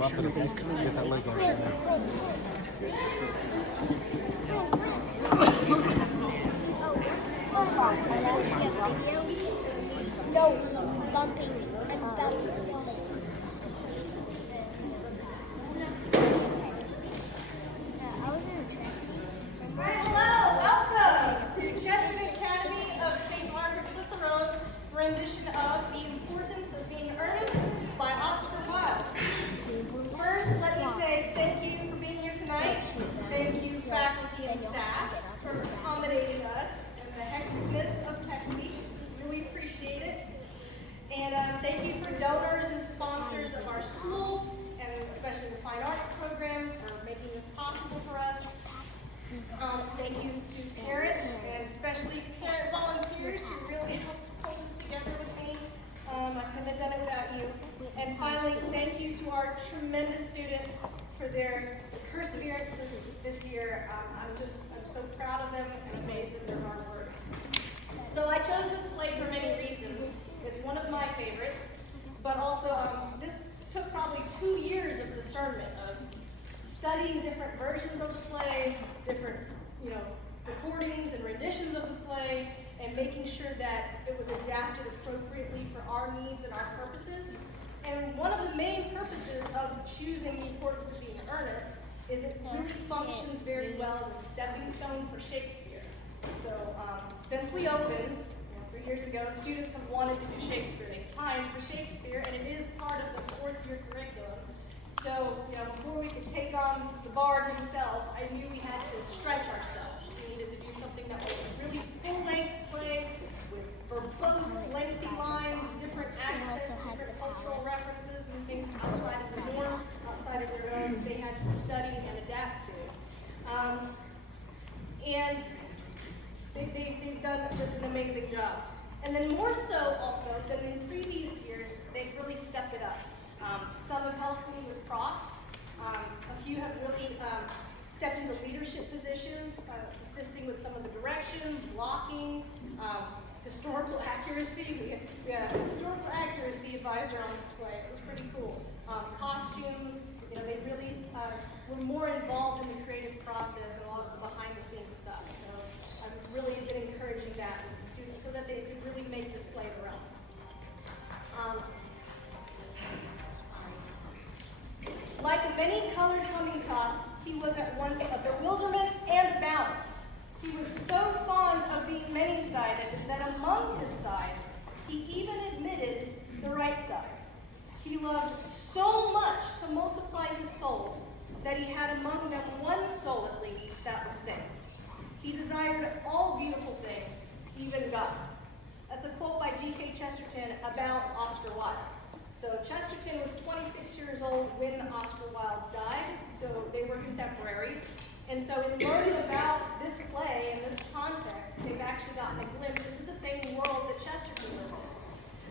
Get that leg on there. No, he's bumping and bumping. Hello, welcome to Chesterton Academy of St. Margaret Lutheran's rendition of The Importance of Being Earnest by Oscar Wilde. First, let me say thank you for being here tonight. Thank you, faculty and staff, for accommodating us in the hecticness of tech week. Really appreciate it. And thank you for donors and sponsors of our school, and especially the Fine Arts program for making this possible for us. Thank you to parents, and especially parent volunteers who really helped pull this together with me. I couldn't have done it without you. And finally, thank you to our tremendous students for their perseverance this year. I'm so proud of them and amazed at their hard work. So I chose this play for many reasons. It's one of my favorites, but also this took probably 2 years of discernment of studying different versions of the play, different, recordings and renditions of the play, and making sure that it was adapted appropriately for our needs and our purposes. And one of the main purposes of choosing The Importance of Being Earnest is it really functions very well as a stepping stone for Shakespeare. So since we opened 3 years ago, students have wanted to do Shakespeare. They've pined for Shakespeare, and it is part of the fourth-year curriculum. So, before we could take on the bard himself, I knew we had to stretch ourselves. We needed to do something that was a really full-length play with verbose, lengthy lines, different accents, different cultural references, and things outside of the norm, outside of their own that they had to study and adapt to. And they've done just an amazing job. And then more so also than in previous years, they've really stepped it up. Some have helped me with props. A few have really stepped into leadership positions, assisting with some of the direction, blocking, historical accuracy. We had a historical accuracy advisor on this play. It was pretty cool. Costumes, they really were more involved in the creative process and a lot of the behind-the-scenes stuff. So I've really been encouraging that with the students so that they could really make this play their own. Like a many-colored humming top, he was at once a bewilderment and a balance. He was so fond of being many-sided that among his sides, he even admitted the right side. He loved so much to multiply his souls that he had among them one soul at least that was saved. He desired all beautiful things, even God. That's a quote by G.K. Chesterton about Oscar Wilde. So Chesterton was 26 years old when Oscar Wilde died, so they were contemporaries. And so in learning about this play and this context, they've actually gotten a glimpse into the same world that Chesterton lived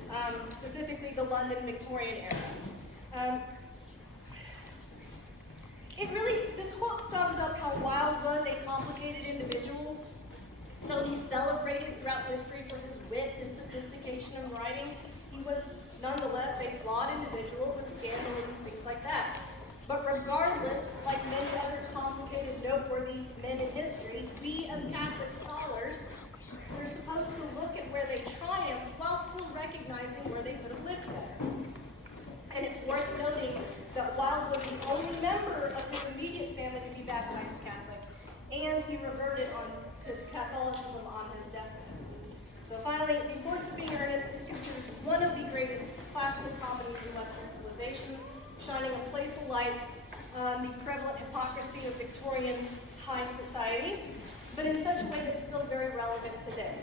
in, specifically the London Victorian era. This quote sums up how Wilde was a complicated individual. Though he's celebrated throughout history for his wit, his sophistication in writing, he was nonetheless a flawed individual with scandal and things like that. But regardless, like many other complicated, noteworthy men in history, we as Catholic scholars, we're supposed to look at where they triumphed while still recognizing where they could have lived better. And it's worth noting that Wilde was the only member of his immediate family to be baptized Catholic, and he reverted to his Catholicism on his deathbed. So finally, The Importance of Being Earnest is considered one of the greatest classical comedies in Western civilization, shining a playful light on the prevalent hypocrisy of Victorian high society, but in such a way that's still very relevant today.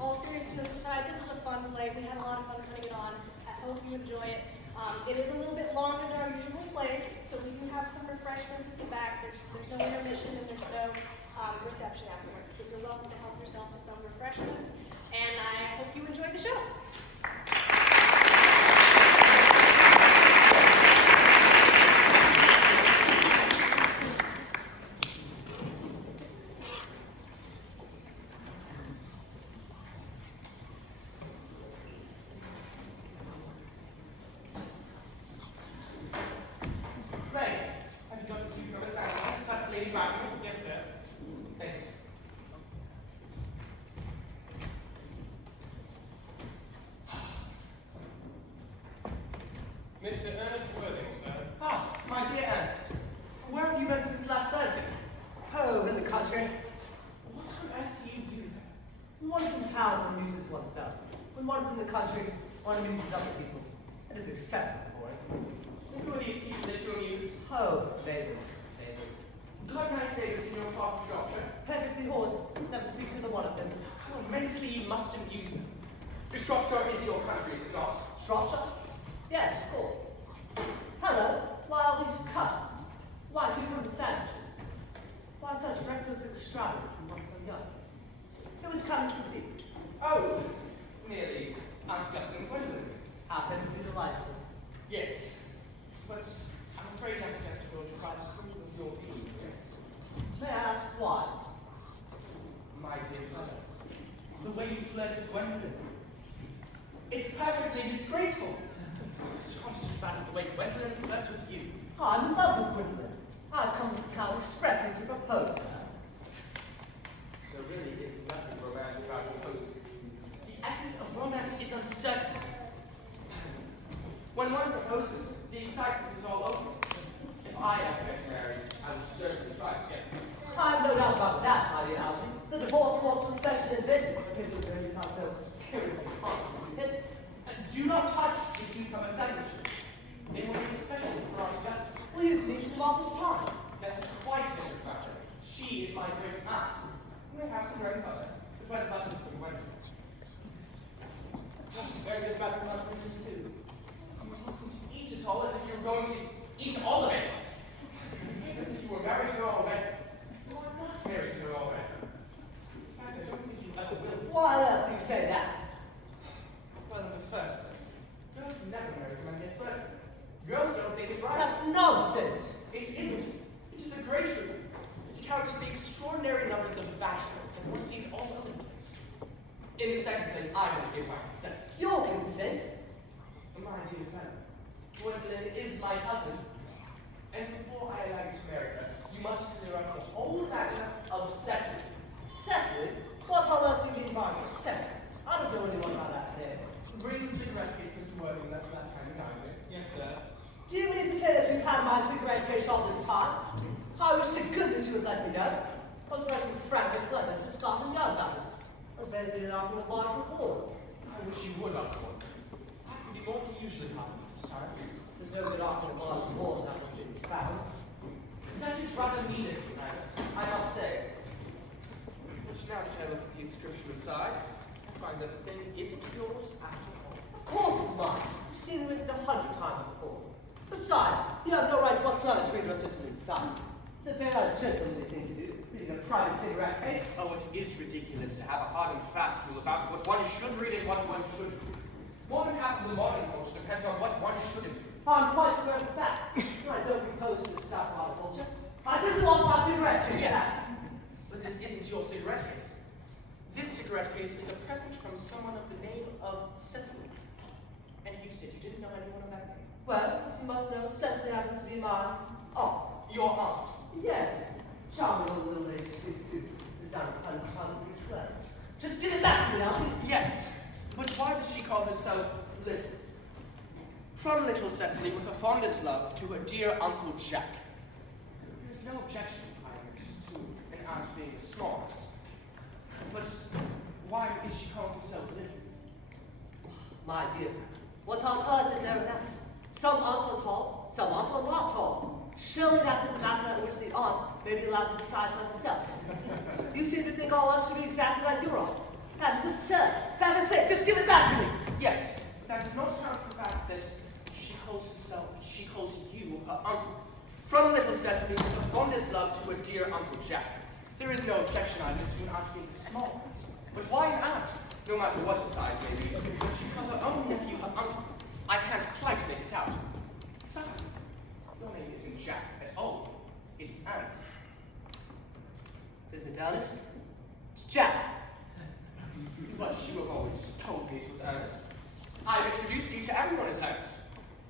All seriousness aside, this is a fun play. We had a lot of fun putting it on. I hope you enjoy it. It is a little bit longer than our usual plays, so we do have some refreshments at the back. There's no intermission and there's no reception afterwards. But you're welcome to help yourself with some refreshments, and I hope you enjoy the show. country, one amuses other people. It is excessive, boy. Who are these people that you amuse? Oh, neighbors, neighbors. Good nice neighbors in your part of Shropshire. Perfectly hoard. Never speak to the one of them. How immensely you must amuse them. Shropshire is your country, is it not? Shropshire? Yes, of course. Hello, why all these cuts? Why cucumber sandwiches? Why such reckless extravagance from one so young? Who is coming to tea? Oh, merely Aunt Guston and Gwendolyn. How perfectly delightful. Yes, but I'm afraid Aunt Guston will try to approve of your being. May I ask why? My dear fellow, the way you flirted with Gwendolyn. It's perfectly disgraceful. It's almost as bad as the way Gwendolyn flirts with you. I'm in love with Gwendolyn. I've come to town expressly to propose to her. There really is nothing romantic about proposing. The essence of romance is uncertainty. When one proposes, the excitement is all over. If I ever get married, I will certainly try to get married. I've no doubt about that, my dear Algy. The divorce court was specially invented for people who really sound so curious and constituted. Do not touch the cucumber sandwiches. They were made especially for Aunt Guston. Well, you've needed lots of time. That is quite a different matter. She is my great aunt. You may have some bread and butter. The bread and butter is for Gwendolyn. Very good about your husband, too. You mustn't eat it all as if you were going to eat all of it. As if you were married to her already. You are not married to her already. In fact, I don't think you ever will. Why on earth do you say that? Well, in the first place, girls never marry when they're flirting. Girls don't think it's right. That's nonsense. It isn't. It is a great truth. It accounts for the extraordinary numbers of bachelors that one sees all over the place. In the second place, I will give my consent. Your consent? My dear friend, Gwendolyn is my cousin. And before I allow you to marry her, you must clear up the whole matter of Cecily. Cecily? What on earth do you mean by Cecily? I don't know anyone about that today. Bring the cigarette case Mr. Worthing left last time you dined here. Yes, sir. Do you mean to say that you've had my cigarette case all this time? I wish to goodness you would let me know. I was writing frantic letters to Scotland Yard about it. I was better than offering a large reward. I wish you would offer one. That would be more than usually happens this time. There's no good offering a large reward now that it's found. That is rather mean of you, Earnest, I must say. But now that I look at the inscription inside, I find that the thing isn't yours after all. Of course it's mine. You've seen it 100 times before. Besides, you have no right whatsoever to read what's written inside. It's a very ungentlemanly thing to do, reading a private cigarette case. Oh, it is ridiculous to have a hard and fast rule about what one should read and what one shouldn't. More than half of the modern culture depends on what one shouldn't read. I'm quite aware of the fact. I don't propose to discuss horticulture. I simply want my cigarette case. Yes, but this isn't your cigarette case. This cigarette case is a present from someone of the name of Cecily. And you said you didn't know anyone of that name. Well, you must know, Cecily happens to be my aunt. Your aunt. Yes. Charming little lady. It's uncharming rich words. Just give it back to me, Auntie. Yes, but why does she call herself Little? From little Cecily, with her fondest love, to her dear Uncle Jack. There is no objection, to an aunt being a small aunt. But why is she calling herself Little? My dear friend, what on earth is there in that? Some aunts are tall, some aunts are not tall. Surely that is a matter in which the aunt may be allowed to decide for herself. You seem to think all aunts should be exactly like your aunt. That is absurd. For heaven's sake, just give it back to me. Yes, but that does not account for the fact that she calls you her uncle. From little Cecily, with her fondest love to her dear Uncle Jack. There is no objection either to an aunt being small. But why an aunt? No matter what her size may be, she called her own nephew her uncle. I can't quite make it out. Besides, your name isn't Jack at all. It's Ernest. Is it Earnest? It's Jack. But you have always told me it was Ernest. I've introduced you to everyone as Ernest.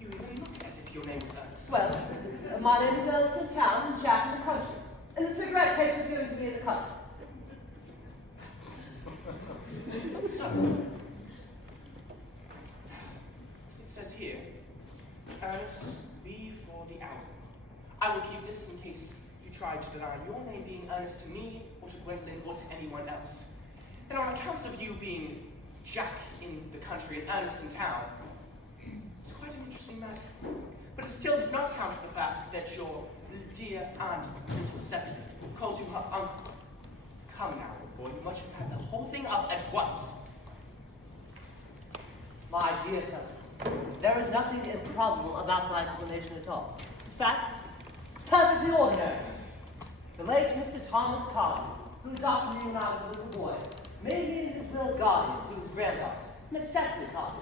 You even look as if your name was Ernest. Well, my name is Earnest in town and Jack in the country. And the cigarette case was given to me in the country. So, it says here, Ernest, B for the album. I will keep this in case you try to deny your name being Ernest to me, or to Gwendolyn, or to anyone else. And on accounts of you being Jack in the country and Earnest in town. It's quite an interesting matter. But it still does not account for the fact that your dear aunt, little Cecily, calls you her uncle. Come now, old boy, you must have had the whole thing up at once. My dear fellow, there is nothing improbable about my explanation at all. In fact, it's perfectly ordinary. The late Mr. Thomas Carter, who adopted me when I was a little boy, made me his little guardian to his granddaughter, Miss Cecily Carter.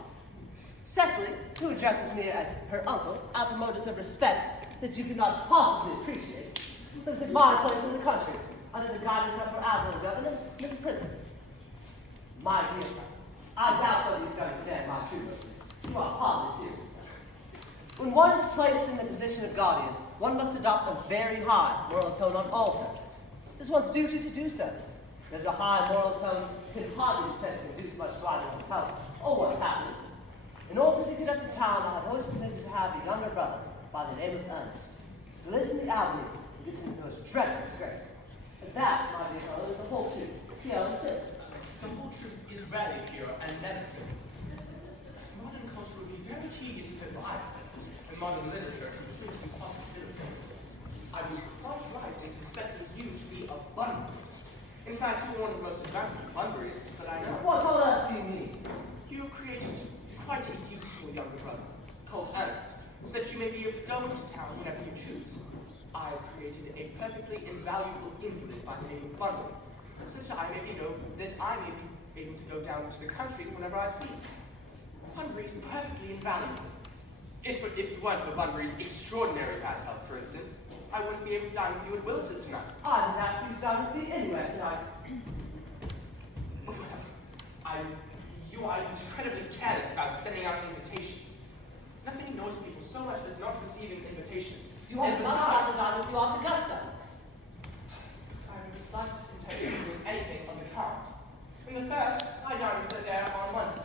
Cecily, who addresses me as her uncle, out of motives of respect that you could not possibly appreciate, lives at my place in the country, under the guidance of her admirable governess, Miss Prison. My dear friend, I doubt whether you can understand my true motives. You are hardly serious. When one is placed in the position of guardian, one must adopt a very high moral tone on all subjects. It is one's duty to do so. As a high moral tone can hardly be said to produce much right in one's health or one's happiness. In order to get up to town, I have always permitted to have a younger brother by the name of Earnest, who lives in the avenue and gets into the most dreadful scrapes. And that, my dear fellow, is the whole truth, pure and simple. The whole truth is rarely pure and never simple. Modern culture would be very tedious if it were either, and modern literature is free from possibility. I was quite right in suspecting you to be a bunburyist. In fact, you are one of the most advanced bunburyists that I know. What on earth do you mean? You have created quite a useful younger brother, called Earnest, so that you may be able to go into town whenever you choose. I have created a perfectly invaluable invalid by the name of Bunbury, so that I may be able to go down to the country whenever I please. Bunbury is perfectly invaluable. If it weren't for Bunbury's extraordinary bad health, for instance, I wouldn't be able to dine with you at Willis's tonight. I didn't ask you to dine with me anywhere tonight. Well, you are incredibly careless about sending out invitations. Nothing annoys people so much as not receiving invitations. You want much time to dine with you, Aunt Augusta. I have the slightest intention of doing anything of the kind. In the first, I dine with her there on Monday.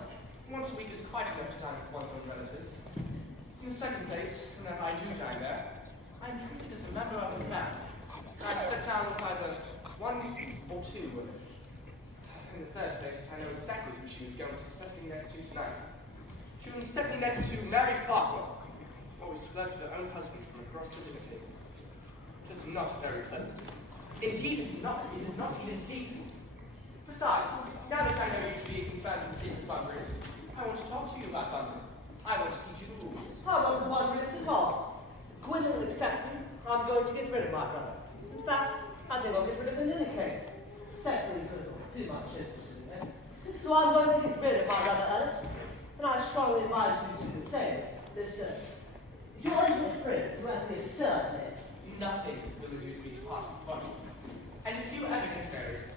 Once a week is quite enough to dine with one's own relatives. In the second place, whenever I do dine there, I am treated as a member of the family. I sit down with either one or two women. In the third place, I know exactly who she was going to sit me next to tonight. She was sitting next to Mary Farquhar, always flirts with her own husband from across the dinner table. Just not very pleasant. Indeed, it is not even decent. Besides, now that I know you to be a confirmed and secret bunburyist, I want to talk to you about Bunbury. I want to teach you the rules. I'm not a bunburyist at all. Gwendolyn accepts me. I'm going to get rid of my brother. In fact, I think I'll get rid of him in any case. Cecily's a little too much interested in him. So I'm going to get rid of my brother Earnest, and I strongly advise you to do the same. Your little friend who has the absurd name. Nothing will induce me to part with Bunbury. And if you ever get married,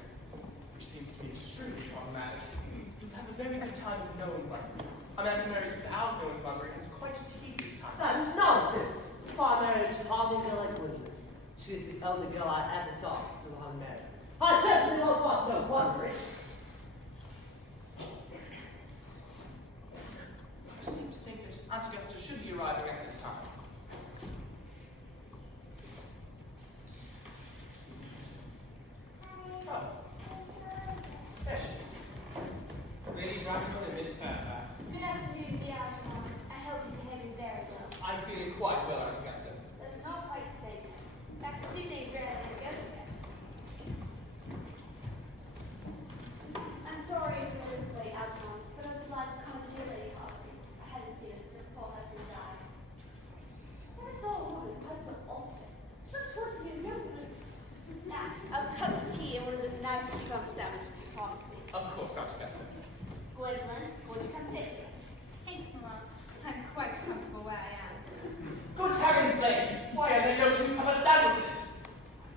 which seems to be extremely problematic, you have a very good time of knowing Bunbury. A man who marries without knowing Bunbury has quite a tedious time. That is nonsense. If I married a charming girl like Gwendolyn, she is the only girl I ever saw who I married. I certainly don't want to know Bunbury. I seem to think that Aunt Augusta should be arriving at this time. Oh. There she is. Lady Rockwell and Miss Fairfax. Good afternoon, dear Algernon. I hope you're behaving very well. I'm feeling quite well, Aunt Augusta. That's not quite the same. Back 2 days earlier than it goes yet. I'm sorry if you're this way, Algernon, but I was obliged to come and see Lady Coffee. I hadn't seen her since her poor husband died. When I saw a woman quite so altered, she looked towards me as younger. Now, a cup of tea and one of those nice cucumber sandwiches you promised me. Of course, Aunt Augusta. Gwendolyn, won't you come sit here? Thanks, Mama. I'm quite comfortable where I am. Good heavens, lady! Why are there no cucumber sandwiches?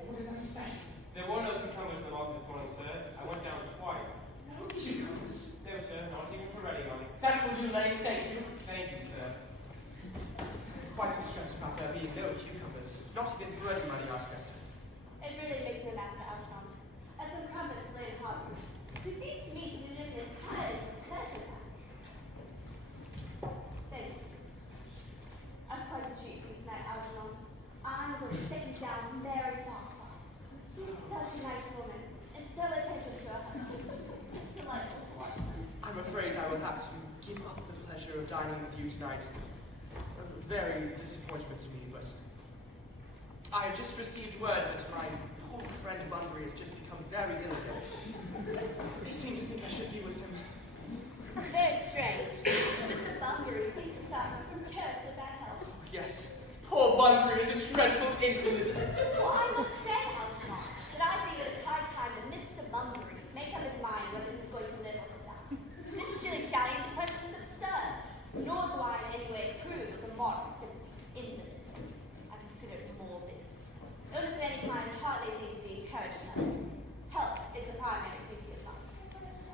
Order them special. There were no cucumbers in the market this morning, sir. I went down twice. No cucumbers. No, sir, not even for ready money. That will do, lady. Thank you. Thank you, sir. Quite distressed about there being no cucumbers. Not even for ready money, Aunt Augusta. It really makes no matter, Algernon. And some crumpets laid hot, who seems to me to be living entirely for pleasure. Thank you. I've quite a treat for you tonight, Algernon. I'm going to sit you down Mary Farquhar. She's such a nice woman, and so attentive to her husband. It's delightful. I'm afraid pleasure of dining with you tonight. A very disappointment to me, but I have just received word that my poor friend Bunbury has just become very ill again. I seem to think I should be with him. It's very strange. Mr. Bunbury seems to suffer from curse of bad health. Yes, poor Bunbury is a dreadful invalid. Well, I must say, Algernon, that I think it is high time that Mr. Bunbury make up his mind whether he was going to live or to die. This shilly-shallying question is absurd, nor do I in any way approve of the moral sympathy of invalids. I consider it morbid. Illness of any kind is hardly a thing to be encouraged in others. Health is the primary duty of life.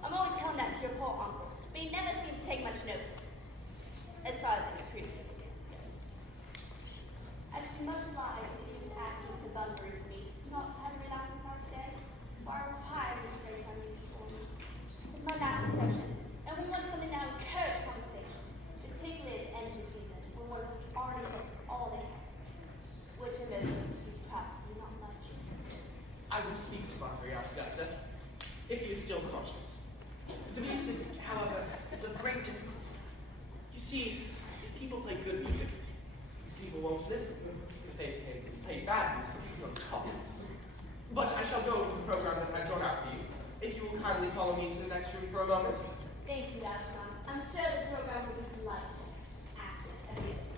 I'm always telling that to your poor uncle, but he never seems to take much notice, as far as any improvement goes. I should be much obliged if you would ask Mr. Bunbury for me not to have a relapse inside today, for I require Mr. Gray for music for me. It's my last reception, and we want something that will encourage conversation, particularly at the end of the season, when one has already said all they have to say, which in most instances is probably not much. I will speak to Bunbury, Augusta, if he is still conscious. The music, however, is of great difficulty. You see, if people play good music, people won't listen. If they play bad music, people won't talk. But I shall go over the program that I drawn out for you, if you will kindly follow me to the next room for a moment. Thank you, Algernon. I'm sure the program will be delightful, active, and music.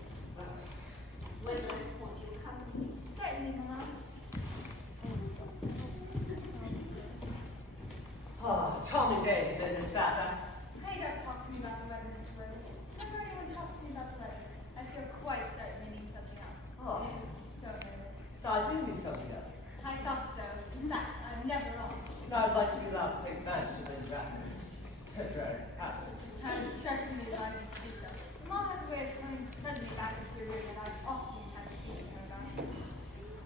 When the point you will come. Certainly, Mama. Ah, charming days then, Miss Fairfax. Pray don't talk to me about the weather, Miss Wood. Whenever anyone talks to me about the weather, I feel quite certain it means something else. Oh. And it makes me so nervous. I do mean something else. I thought so. In fact, I'm never wrong. Now I'd like to be allowed to take advantage of Lady Raffles' temporary absence. I would certainly advise you to do so. Mama has a way of coming suddenly back into your room that I've often had to speak to her about.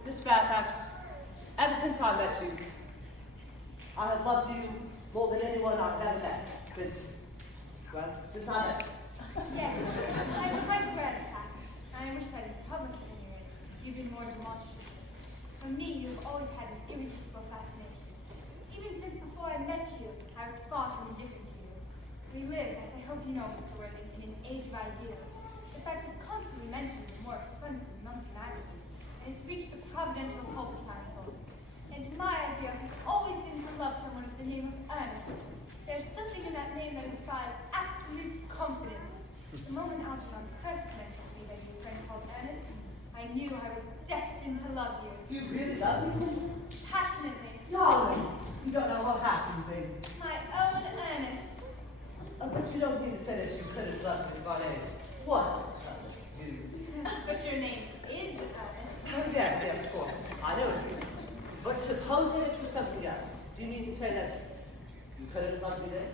Miss Fairfax, ever since I met you, I have loved you more than anyone I've ever met since I met you. Yes, I'm quite aware of the fact. And I wish that in public at any rate, you've been more demonstrative. For me, you've always had an irresistible fascination. Even since before I met you, I was far from indifferent to you. We live, as I hope you know, Mr. Worthing, in an age of ideals. The fact is constantly mentioned in more expensive monthly magazines, and has reached the providential pulpits I'm told. And my ideal has always been to love someone with the name of Earnest. There's something in that name that inspires absolute confidence. The moment Algernon first mentioned to me that your friend called Earnest, I knew I was destined to love you. You really love me? Passionately. Darling, you don't know what happened, baby. My own Earnest. But you don't mean to say that you could have loved me by name. Wasn't you? But your name is Earnest. Oh, yes, of course. I know it is. But supposing it was something else, do you mean to say that you could have loved me then?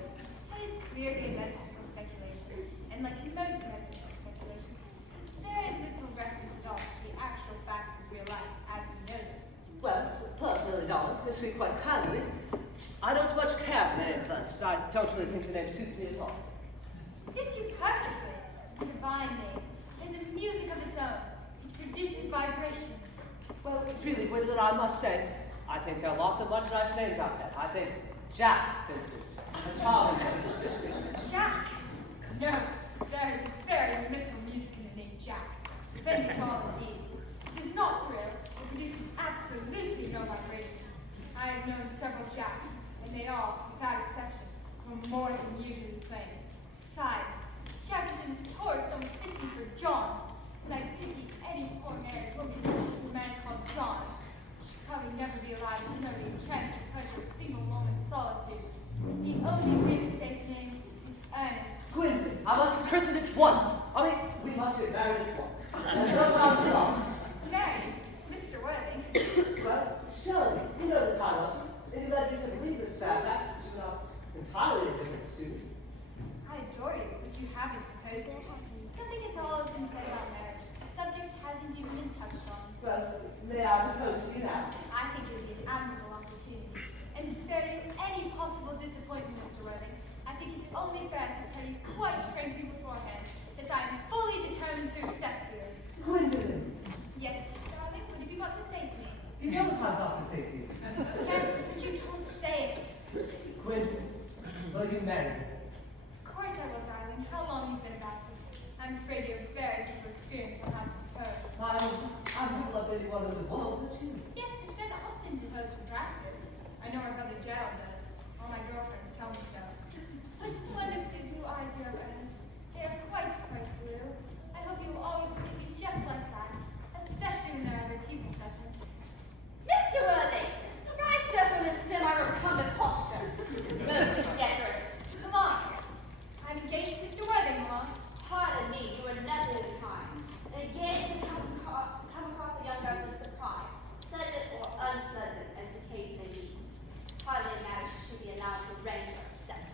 That is clearly a metaphysical speculation, and like most metaphysical speculations, there's very little reference at all to the actual facts of real life as we know them. Well, personally, darling, to speak quite candidly, I don't much care for the name Ernst. I don't really think the name suits me at all. It suits you perfectly. It's a divine name. It has a music of its own. It produces vibrations. Well, really, Gwendolyn, I must say, I think there are lots of much nice names out there. I think Jack, for instance, a charming name. Jack! No, there is very little music in the name Jack. If any at all, indeed. It does not thrill. It produces absolutely no vibrations. I have known several Jacks, and they all, without exception, were more than usually plain. Besides, Jack is a notorious domesticity for John, and I pity any poor married woman who is a man called John. She should probably never be allowed to know the entrancing pleasure of a single moment's solitude. The only really safe name is Earnest. Gwendolyn, I must have christened it once. I mean, we must get married at once. And that's how it's all. lady wanted in the world, but she... Yes, it's been often devoted to practice. I know my brother Gerald does. All my girlfriends tell me so. What wonderfully blue eyes you have, Ernest. They are quite blue. I hope you will always treat me just like that, especially when there are other people present. Mr. Worthing, rise, sir, from this semi-recumbent posture. Most decorous. Come on. I'm engaged to Mr. Worthing, Mama. Pardon me, you are nothing of the kind. Engaged to come across a young girl with surprise, pleasant or unpleasant, as the case may be. Hardly a matter she should be allowed to arrange for herself.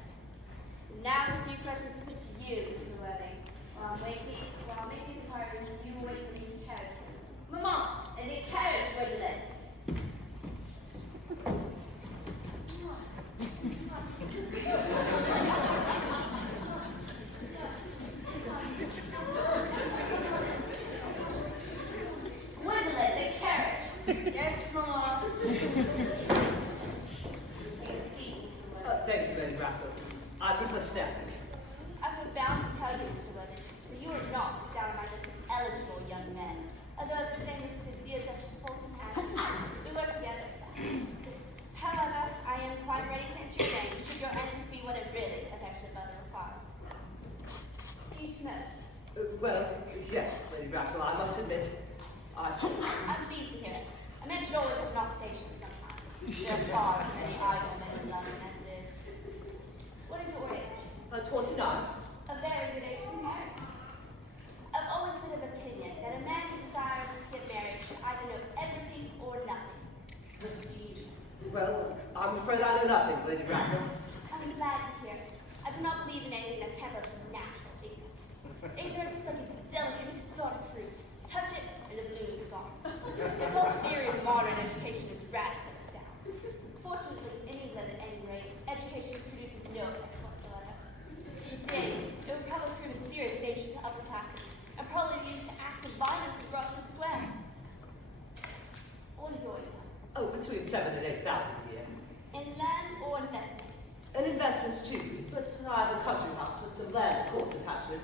Now a few questions to put to you, Mr. Worthing. While I'm making these inquiries, you will wait for me in the carriage. Mama. In the carriage, Gwendolyn. Gwendolyn, the carriage. Yes, Mama. Take a seat, Mr. Worthing. Thank you, Lady Bracknell. I prefer standing. I feel bound to tell you, Mr. Worthing, that you are not down by this eligible young man. Although the same as the dear Duchess of Bolton has, we work together. However, I am quite ready to answer your name should your answers be what a really affectionate mother requires. Do you smoke? Well, yes, Lady Bracknell, I must admit, I smoke. I'm pleased to hear it. I meant you always have an occupation of some kind. There are far too many idle men in London as it is. What is your age? 29. A very good age to be married. I've always been of opinion that a man who desires to get married should either know everything or nothing. Which do you? Well, I'm afraid I know nothing, Lady Bracknell. I'm glad to hear it. I do not believe in anything that tempers natural ignorance. Ignorance is like a delicate exotic fruit. Touch it, and the bloom is gone. This whole theory of modern education is radically sound. Fortunately, in England at any rate, education produces no effect whatsoever. Today, it would probably prove a serious danger to the upper classes, and probably lead to acts of violence in Grosvenor Square. What is your income? Oh, between 7,000 and 8,000 a year. In land or investments? An investment chiefly, but I have a country house with some land, of course, attached to it.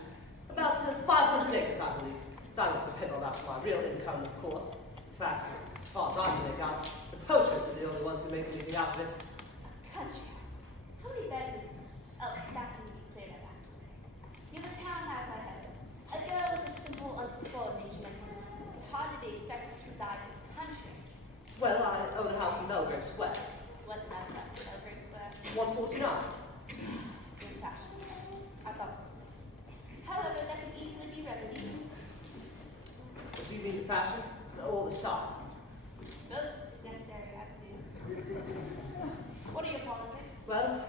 About 500 acres, I believe. That not depend on that for my real income, of course. In fact, as far as I'm getting out, the poachers are the only ones who make anything out of it. Country house. How many bedrooms? Oh, that can be cleared up afterwards. You have a townhouse, I hope. A girl with a simple, unspoiled nature like you could hardly be expected to reside in the country. Well, I own a house in Belgrave Square. What about Belgrave Square? 149. You're in fashion. I thought it was. However, that can easily be remedied. Do you mean the fashion or the style? Both, if necessary, I presume. What are your politics? Well,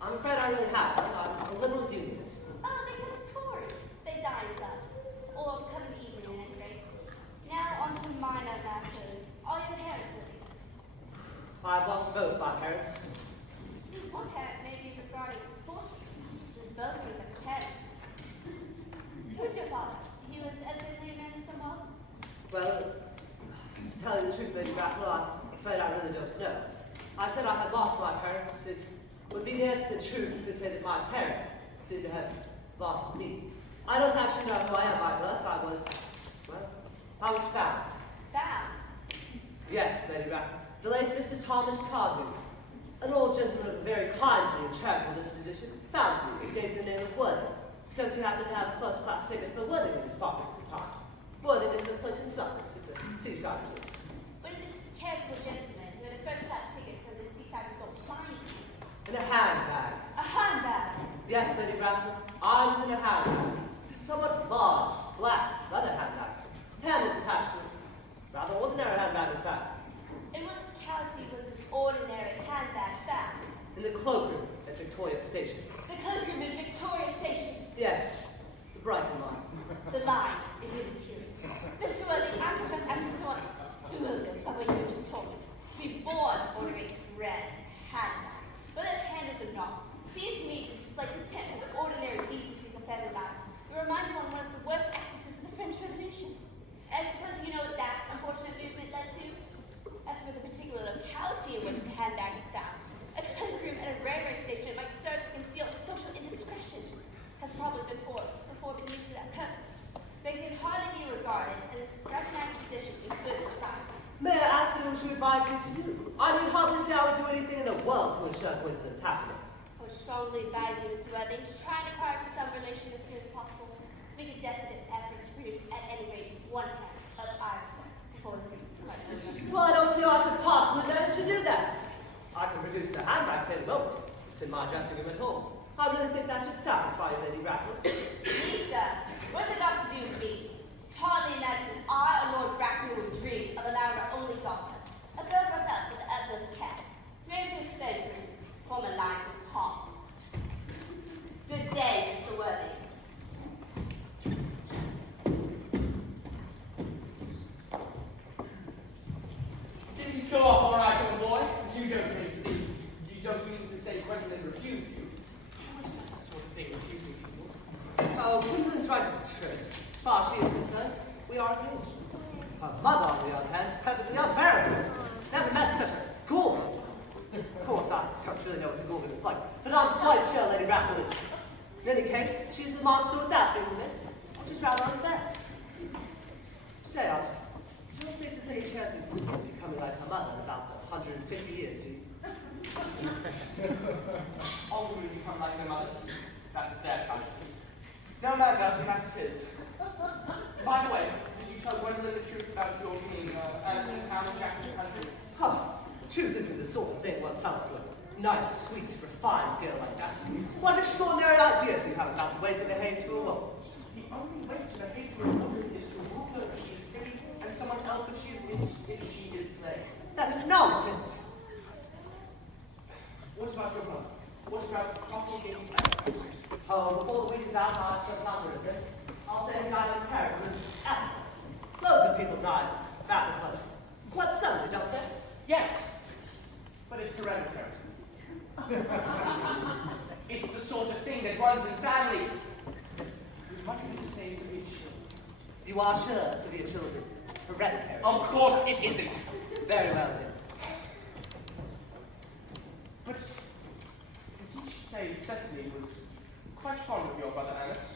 I'm afraid I really have one. I'm a liberal unionist. Oh, they come as Tories. They dine with us. Or come in the evening at any rate. Now on to minor matters. Are your parents living? I've lost both my parents. One parent may be regarded as fortunate, since both seems like parents. Who's your father? He was evidently a man of some wealth. Well, to tell you the truth, Lady Bracknell, I'm afraid I really don't know. I said I had lost my parents. It would be near to the truth to say that my parents seem to have lost me. I don't actually know who I am by birth. I was found. Found. Yes, Lady Bracknell. The late Mr. Thomas Cardew, an old gentleman of a very kindly and charitable disposition, found me and gave me the name of Worthing, because he happened to have a first-class ticket for Worthing in his pocket at the time. Worthing is a place in Sussex. It's a seaside resort. What did this charitable gentleman who had a first-class ticket for this seaside resort find you? In a handbag. A handbag. Yes, Lady Bracknell, I was in a handbag. A somewhat large, black, leather handbag. With handles attached to it. Rather ordinary handbag, in fact. In what locality was this ordinary handbag found? In the cloakroom at Victoria Station. The cloakroom in Victoria Station. Yes, the Brighton line. The line is immaterial. Mr. Worthing, I confess after someone bewildered by what you just told me, to be born ordering red handbag. Whether handles or not, seems to me to display contempt for the ordinary decencies of family life. It reminds one of the worst excesses of the French Revolution. And I suppose you know what that unfortunate movement led to? As for the particular locality in which the handbag is found, a cloakroom at a railway station might serve to conceal would you advise me to do? I need hardly say I would do anything in the world to ensure Gwendolyn's happiness. I would strongly advise you, Mr. Worthing, to try and acquire some relation as soon as possible, to make a definite effort to produce at any rate one pair of either sex before the season is quite over. Well, I don't see how I could possibly manage to do that. I can produce the handbag at any moment. It's in my dressing room at home. I really think that should satisfy you, Lady Bracknell. Me, sir? What's it got to do with me? Hardly imagine that I or Lord Bracknell would dream of allowing our only daughter, a girl brought up with the utmost care, to marry to a clergyman, form a line to the past. Good day, Mr. Worthing. Didn't you go off all right, old boy? You don't mean to say Gwendolyn refused you. What's that sort of thing, refusing people? Oh, Gwendolyn's right as it should. As far as she is concerned, we are engaged. Her mother, on the other hand, is perfectly unbearable. Never met such a gorgon. Of course, I don't really know what a gorgon is like, but I'm quite sure Lady Bracknell is. In any case, she's the monster without being the myth, which is rather unfair. Say, Archie, you don't think there's any chance of becoming like her mother in about 150 years, do you? All women become like their mothers. That is their tragedy. No man does, and that is his. By the way, did you tell Gwendolyn the truth about your being Earnest in town and Jack in the country? Oh, truth isn't the sort of thing one tells to a nice, sweet, refined girl like that. What extraordinary ideas you have about the way to behave to a woman. The only way to behave to a woman is to rule her if she is free, and someone else if she is lay. That is nonsense. What about your brother? What about coffee against Paris? Oh, before the week is out, I'll shut another of it. I'll say he died in Paris and Athens. Loads of people died back in place. Quite suddenly, don't they? Yes, but it's hereditary. It's the sort of thing that runs in families. You'd much better say severe chill. You are sure severe chills are hereditary? Of course it isn't. Very well then. But didn't you say Cecily was quite fond of your brother Earnest?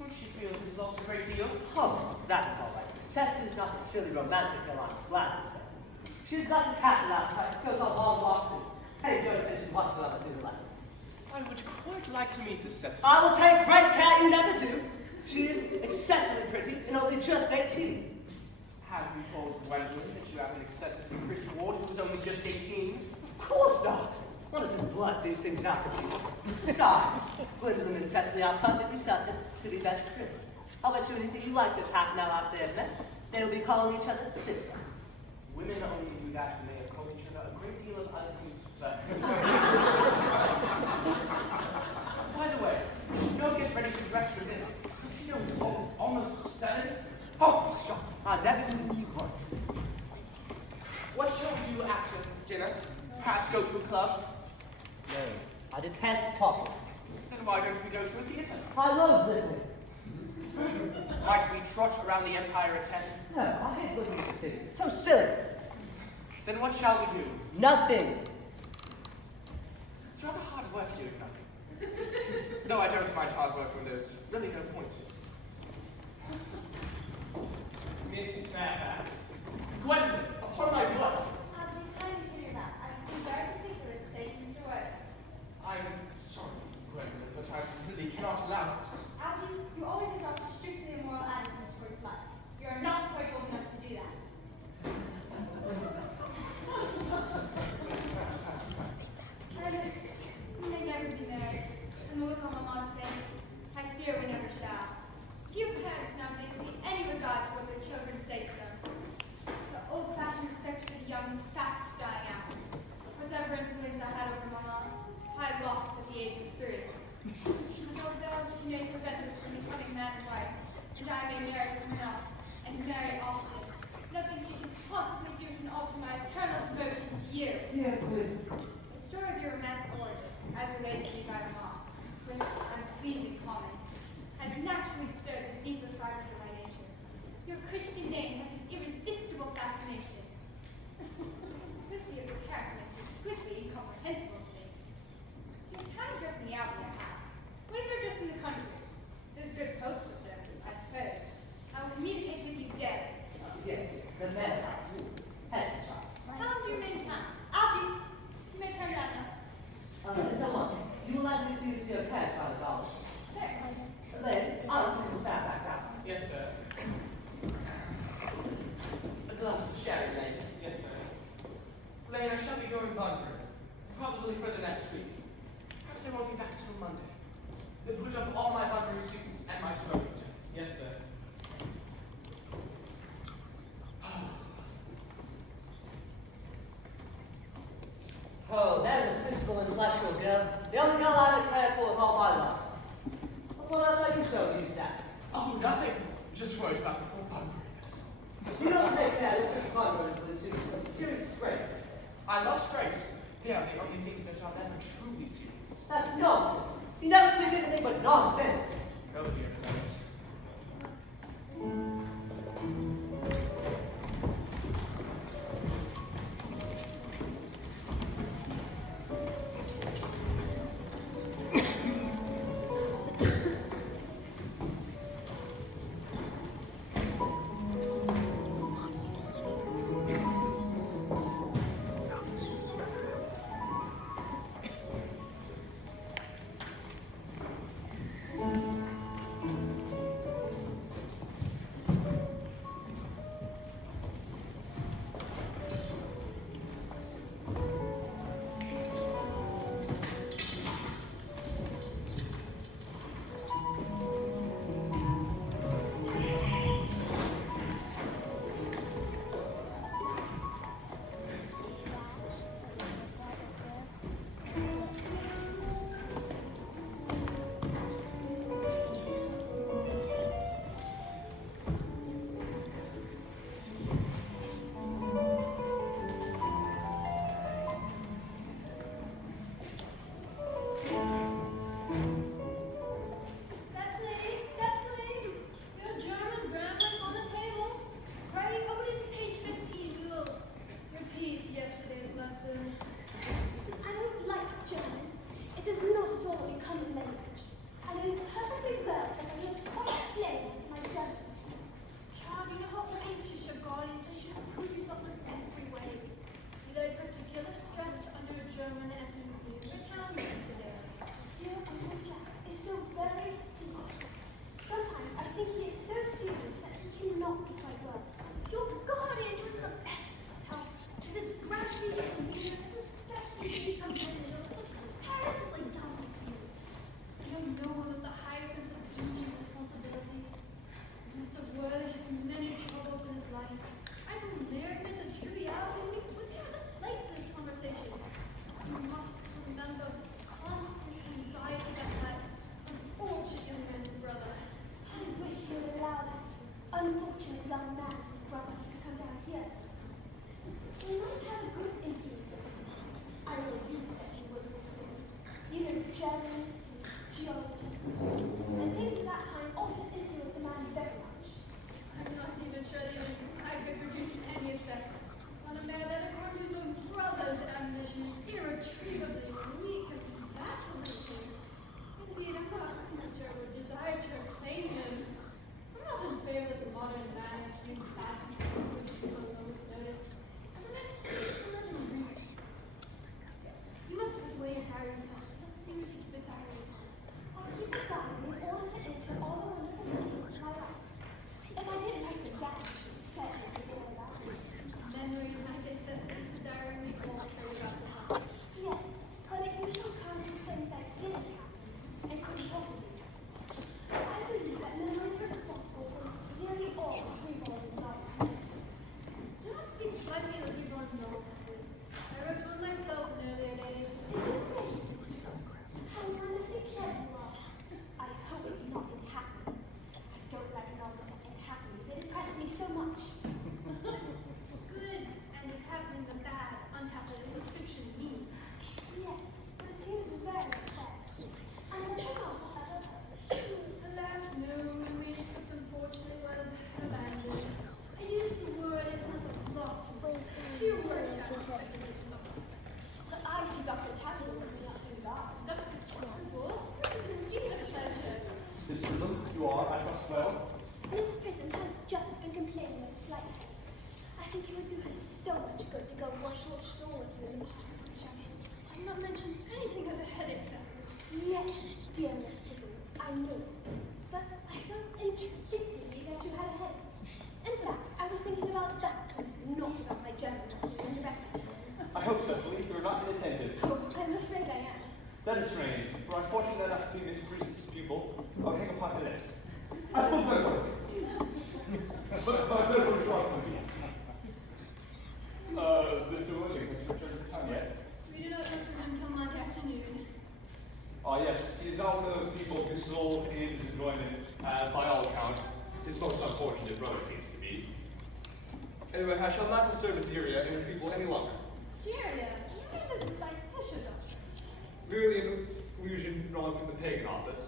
Don't she feel he's lost a great deal? Oh, that is all right. Cecily's not a silly romantic girl, I'm glad to say. She's got a cat and appetite, goes on long walks, and pays no attention whatsoever to the lessons. I would quite like to meet this Cecily. I will take great care you never do. She is excessively pretty and only just 18. Have you told Gwendolyn that you have an excessively pretty ward who is only just 18? Of course not. One doesn't blurt these things out of people. Besides, Gwendolyn and Cecily are perfectly certain to be best friends. I'll bet you anything you like that half an hour after they have met, they'll be calling each other sister. Women only do that when they have called each other a great deal of other things first. By the way, you should go get ready to dress for dinner. Don't you know it's almost 7? Oh, stop. I never knew you would. What shall we do after dinner? Perhaps go to a club? No, I detest talking. Then why don't we go to a theatre? I love listening. Might we trot around the Empire at 10? No, I hate looking at things. It's so silly. Then what shall we do? Nothing. It's rather hard work doing nothing. Though I don't mind hard work when there's really no point to it. Mrs. Fairfax. Gwendolyn, upon my word. How do you plan to do that? I'm still very particular to say to Mr. Worthing. I'm sorry, Gwendolyn, but I really cannot allow this. Algie, you always adopt a strictly immoral attitude towards life. You're not quite old enough to do that. Ernest, we may never be married. From the look on Mama's face, I fear we never shall. Few parents nowadays pay any regard to what their children say to them. The old-fashioned respect for the young is fast dying out. Whatever influence I had over Mama, I lost at the age of 3. Although she may prevent us from becoming man and wife, and I may marry someone else, and marry often. Nothing she can possibly do can alter my eternal devotion to you. Dear Gwyn. The story of your romantic origin, as related to me by Mama, with unpleasing comments, has naturally stirred the deeper fibers of my nature. Your Christian name has an irresistible fascination. The simplicity of your character makes you exquisitely incomprehensible to me. You have time dressing me out in your hat. What is our dress in the country? There's good postal service, I suppose. I will communicate with you daily. Yes, the manor house rules. Head shop. intellectual girl. The only girl I ever cared for in all my life. What's on earth are you so used at? Oh, nothing. Just worried about the poor bugbery, that's all. You don't take care of your bugbery until you do some serious scrapes. I love scrapes. They are the only things that are never truly serious. That's nonsense. You never speak anything but nonsense. Oh dear, knows. That is strange, for I'm fortunate enough to be Miss Priest's pupil. I'll hang upon the list. I spoke better. But my better across the piece. This is has returned to town yet? We do not return until Monday afternoon. Ah, yes, he is not one of those people whose sole aim is enjoyment, as by all accounts, his most unfortunate brother seems to be. Anyway, I shall not disturb Etheria and her people any longer. Cheeria, you mean it's like Tisha Merely an illusion drawn from the pagan office.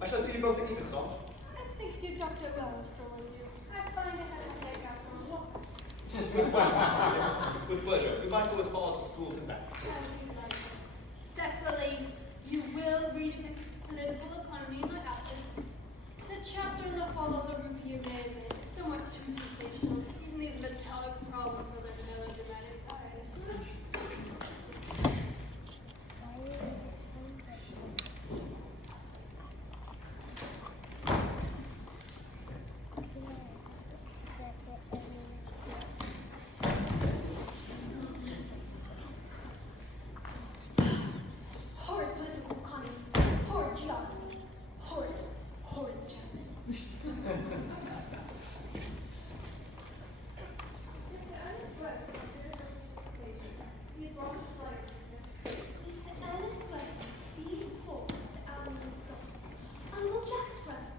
I shall see you both at evensong. I think you dropped a well, Mr. Lindu. I find it had a leg out for a walk. With pleasure, Mr. Dean. With pleasure. We might go as far as the schools and back. Cecily, you will read political economy in my absence. The chapter in the fall of the rupee you gave me is somewhat too sensational. Even these metallic problems for the melodramatic side. Horrid political economy, horrid geography, horrid German. Mr. Earnest Webb, be informed that our new Uncle Jack's brother.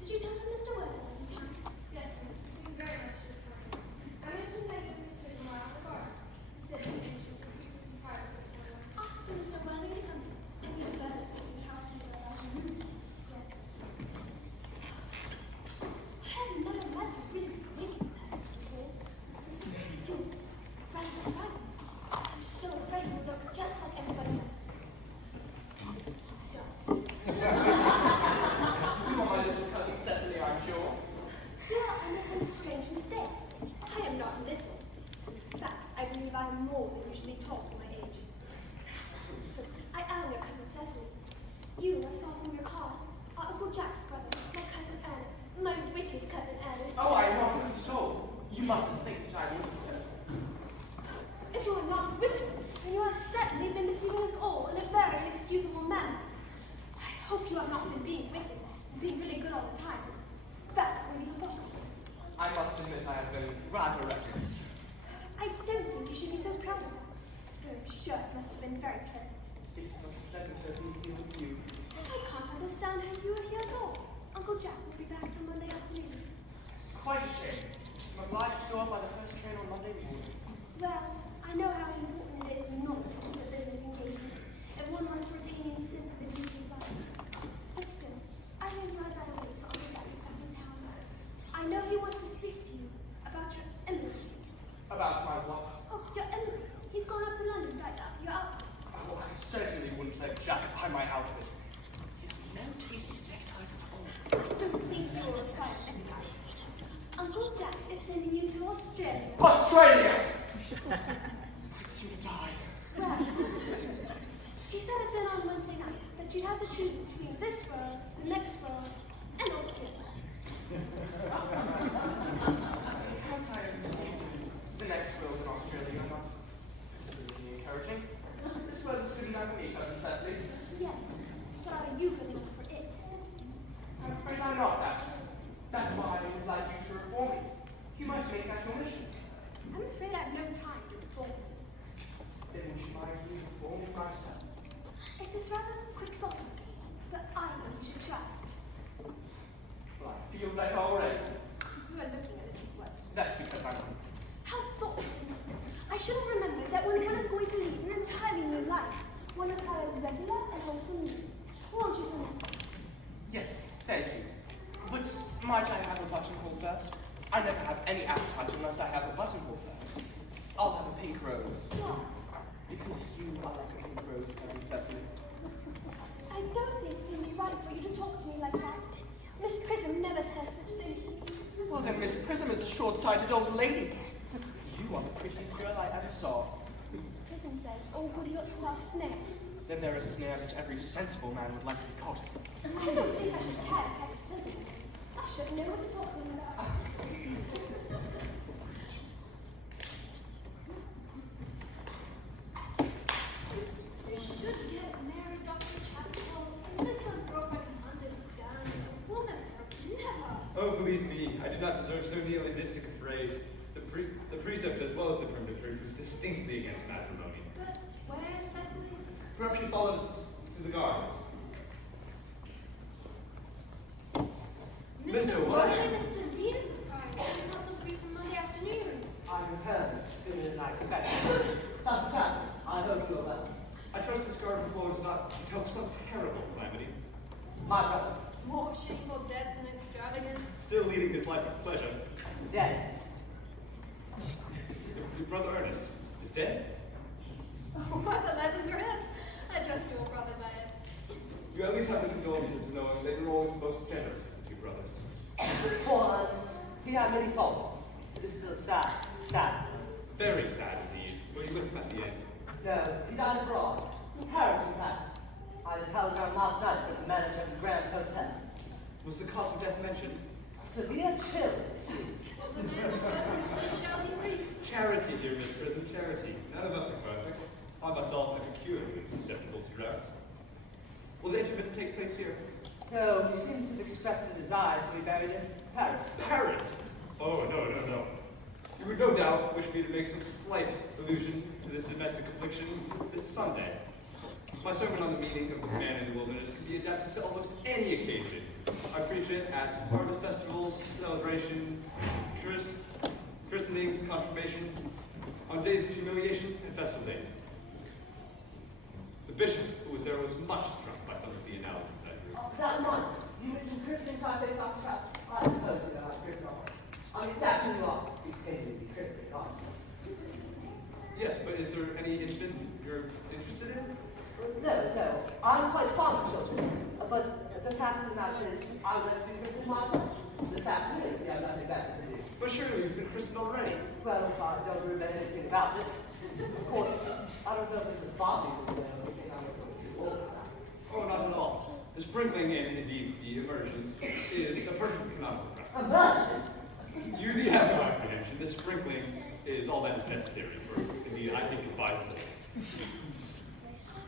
Did you tell him Mr. Webb was in town? Yes, miss. Thank you very much this morning. I mentioned that you was Mr. Jamar at the bar. He said he was anxious to speak with you privately for one. Ask Mr. Welling to come in, and you'd better speak to the housekeeper about him. Yes. I have never met a really wicked person before. I feel rather frightened. I'm so afraid he'll look just like everybody else. He does. You are my little cousin Cecily, I'm sure. You are under some strange mistake. I am not little. In fact, I believe I am more than usually tall for my age. But I am your cousin Cecily. You, I saw from your car, are Uncle Jack's brother, my cousin Ernest, my wicked cousin Ernest. Oh, I am not really so. You mustn't think that I am wicked, Cecily. If you are not wicked, then you have certainly been deceiving us all in a very inexcusable manner. I hope you have not been being wicked and being really good all the time. That would be hypocrisy. I must admit I have been rather reckless. I don't think you should be so proud of that. Though I'm sure it must have been very pleasant. It is so pleasant to be here with you. I can't understand how you are here at all. Uncle Jack will be back till Monday afternoon. It's quite a shame. I'm obliged to go up by the first train on Monday morning. Well, I know how important it is not to keep a business engagement if one wants to retain any sense of the duty of life. But still, I think you had better wait till Uncle Jack is back in town. I know he wants to speak to you about your Emily. About my what? Oh, your Emily. He's gone up to London right now. Your outfit. Oh, I certainly wouldn't let Jack buy my outfit. He has no taste in neckties at all. I don't think you will require neckties. Uncle Jack is sending you to Australia. Australia! I'd sooner die. Well, he said at dinner on Wednesday night that you'd have to choose between this world, the next world, and Australia. Perhaps I have received the next world in Australia not particularly encouraging. This world is good enough for me, cousin Cecily. Yes, but are you good enough for it? I'm afraid I'm not that. That's why I would like you to reform me. You might make that your mission. I'm afraid I have no time to reform. Then would you mind me reforming myself? It is rather quixotic, but I think you should try. Well, I feel better already. You are looking a little worse. That's because I'm How thoughtless of me. I should have remembered that when one is going to lead an entirely new life, one requires regular and wholesome meals. Won't you come in? Yes, thank you. But might I have a buttonhole first? I never have any appetite unless I have a buttonhole first. I'll have a pink rose. Why? Because you are like a pink rose, cousin Cecily. I don't think it would be right for you to talk to me like that. Miss Prism never says such things to me. Well, then Miss Prism is a short-sighted old lady. You are the prettiest girl I ever saw. Miss Prism says all good looks are a snare. Then there are snares which every sensible man would like to be caught in. I don't think I should care if I just said it. I should know what to talk to them about. They should get married, Dr. Chastel. And this son broke I can understand. A woman would never. Oh, believe me, I do not deserve so nihilistic a phrase. The precept as well as the primitive truth is distinctly against matrimony. But where, Cecily? Perhaps she followed us to the gardens. Mr. Worley, Wiley. this is indeed a surprise. I thought it would be till Monday afternoon. I returned sooner than I expected. Dr. Chapman, I hope you are well. I trust this garden floor does not become some terrible calamity. My brother, More shameful debts and extravagance. Still leading this life of pleasure. is dead. Your brother Ernest is dead? Oh, what a lesson for him. I trust you will profit by it. You at least have the condolences of knowing that you're always the most generous of the two brothers. Poor Ernest. He had many faults. It is still sad. Sad. Very sad indeed. Were you with him at the end? No, he died abroad. In Paris, in fact. I had a telegram last night from the manager of the Grand Hotel. Was the cause of death mentioned? Severe chill, it seems. Well, the man suffers, so shall he reap. Charity, dear Miss Prism, charity. None of us are perfect. I myself am peculiarly susceptible to droughts. Will the interment take place here? No, he seems to have expressed a desire to be buried in Paris. Paris! Oh, no. You would no doubt wish me to make some slight allusion to this domestic affliction this Sunday. My sermon on the meaning of the man in the wilderness can be adapted to almost any occasion. I preach it at harvest festivals, celebrations, christenings, confirmations, on days of humiliation, and festival days. The bishop who was there was much struck by some of the analogies I drew. That reminds me, you mentioned christening, so I think Dr. Chapman. I suppose you know how to christen are. I mean, that's who you are. You seem to be christening, aren't you? Yes, but is there any infant you're interested in? No. I'm quite fond of children. But the fact of the matter is, I would like to be christened myself. This afternoon, we have nothing better to do. But surely you've been christened already. Well, I don't remember anything about it. Of course, I don't know if the body will know anything I'm going to old for that. Oh, not at all. The sprinkling and indeed the immersion is a perfectly canonical practice. Immersion? You need have no apprehension. The sprinkling is all that is necessary for, indeed, I think advisable.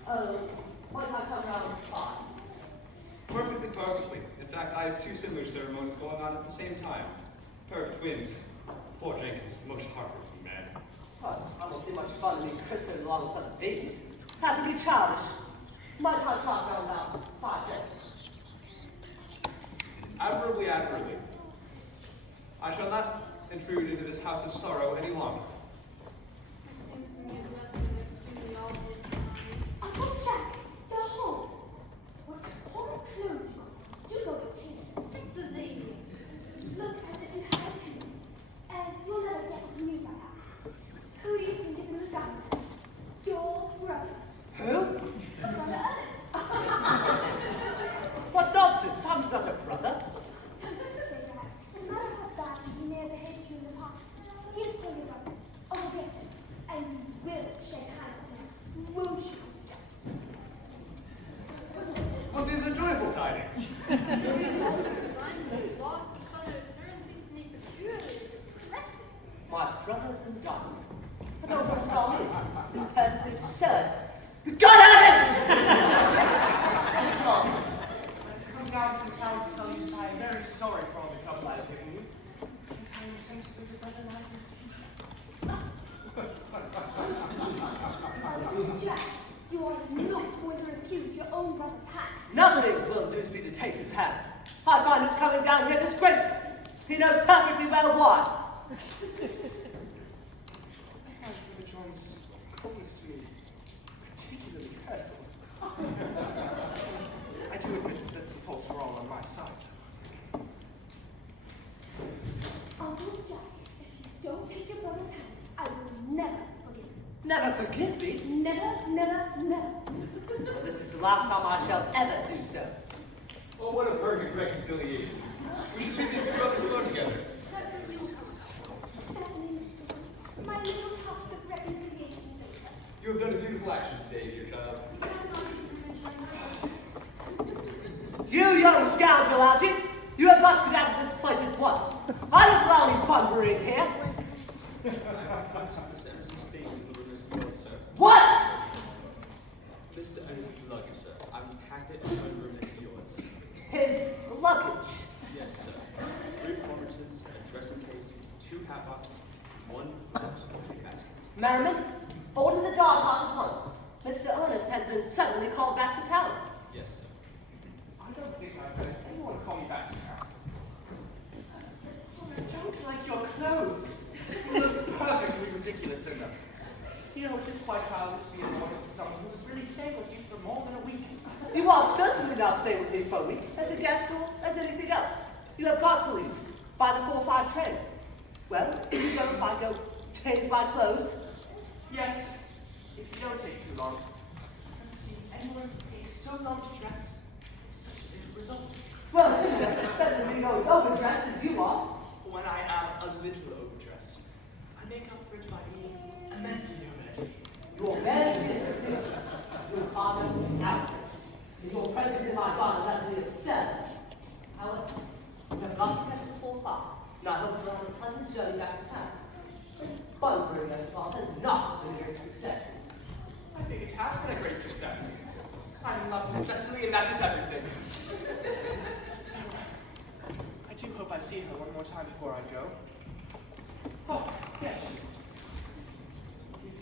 Oh, might I come round at 5? Perfectly. In fact, I have two similar ceremonies going on at the same time. Pair of twins. Poor Jenkins, the most heartbreaking man. Well, I don't see much fun in being christened along with other babies. That would be childish. Might I try around about 5 days? Admirably. I shall not intrude into this house of sorrow any longer. It seems to me a lesson is extremely awful time. Uncle Jack, you're home. What horrid clothes you got. Do go to change them. Cicely! Look as if you had to. And you'll never get some news like that. Who do you think is in the gun? Your brother. Who? Brother Ernest. What nonsense! I'm not a brother. Don't say that. No matter how badly he may have behaved to you in the past, he is still your brother. Oh, we'll get him. And you will shake hands with him. Won't you? Well, these are joyful tidings. Resigned to his loss of son return seems to me peculiarly distressing. My brothers and daughters. I don't know what wrong is. It's perfectly absurd. God have it! Sorry. I've come down from town to tell you that I am very sorry for all the trouble I've given you. Can you sense there's a better life? Uncle Jack, you are not going to refuse your own brother's hand. Nothing will induce me to take his hand. I find his coming down here disgraceful. He knows perfectly well why. I find Brother John's coldness to me particularly hurtful. I do admit that the faults were all on my side. Uncle Jack, if you don't take your brother's hand, I will never forgive you. Never forgive me. Never. Well, this is the last time I shall ever do so. Oh, what a perfect reconciliation. We should leave these two brothers alone together. Certainly, Mrs. My little task of reconciliation is over. You have done a beautiful action today, dear child. That's not even mentioning You young scoundrel, Algy! You have got to get out of this place at once. I don't allow any bumbering here. Mr. Earnest's things in the room as well, sir. What? Mr. Earnest's luggage, sir. I've packed it in my room next to yours. His luggage. Yes, sir. 3 performances, a dressing case, 2 hat boxes, 1 box, 2 caskets. Merriman, order the dog out at once. Mr. Earnest has been suddenly called back to town. Yes, sir. I don't think I've heard anyone call me back to town. like your clothes. You look perfectly ridiculous in them. You know, it is quite childish to be important to someone who was really staying with you for more than a week. You are certainly not staying with me for a week, as a guest or as anything else. You have got to leave by the 4:05 train. Well, if you don't, if I go change my clothes. Yes, if you don't take too long. I've never seen anyone take so long to dress with such a little result. Well, it's better than being as overdressed as you are. When I am a little overdressed, I make up for it by being immensely overeducated. Your vanity is ridiculous. Your honor and outrage. With your presence in my garden, that will be absurd. However, you have got to rest at 4:05, and I hope you're on a pleasant journey back to town. This bunkering at the bar has not been a great success. I think it has been a great success. I'm in love with Cecily, and that is everything. I do hope I see her one more time before I go. Oh, yes. He's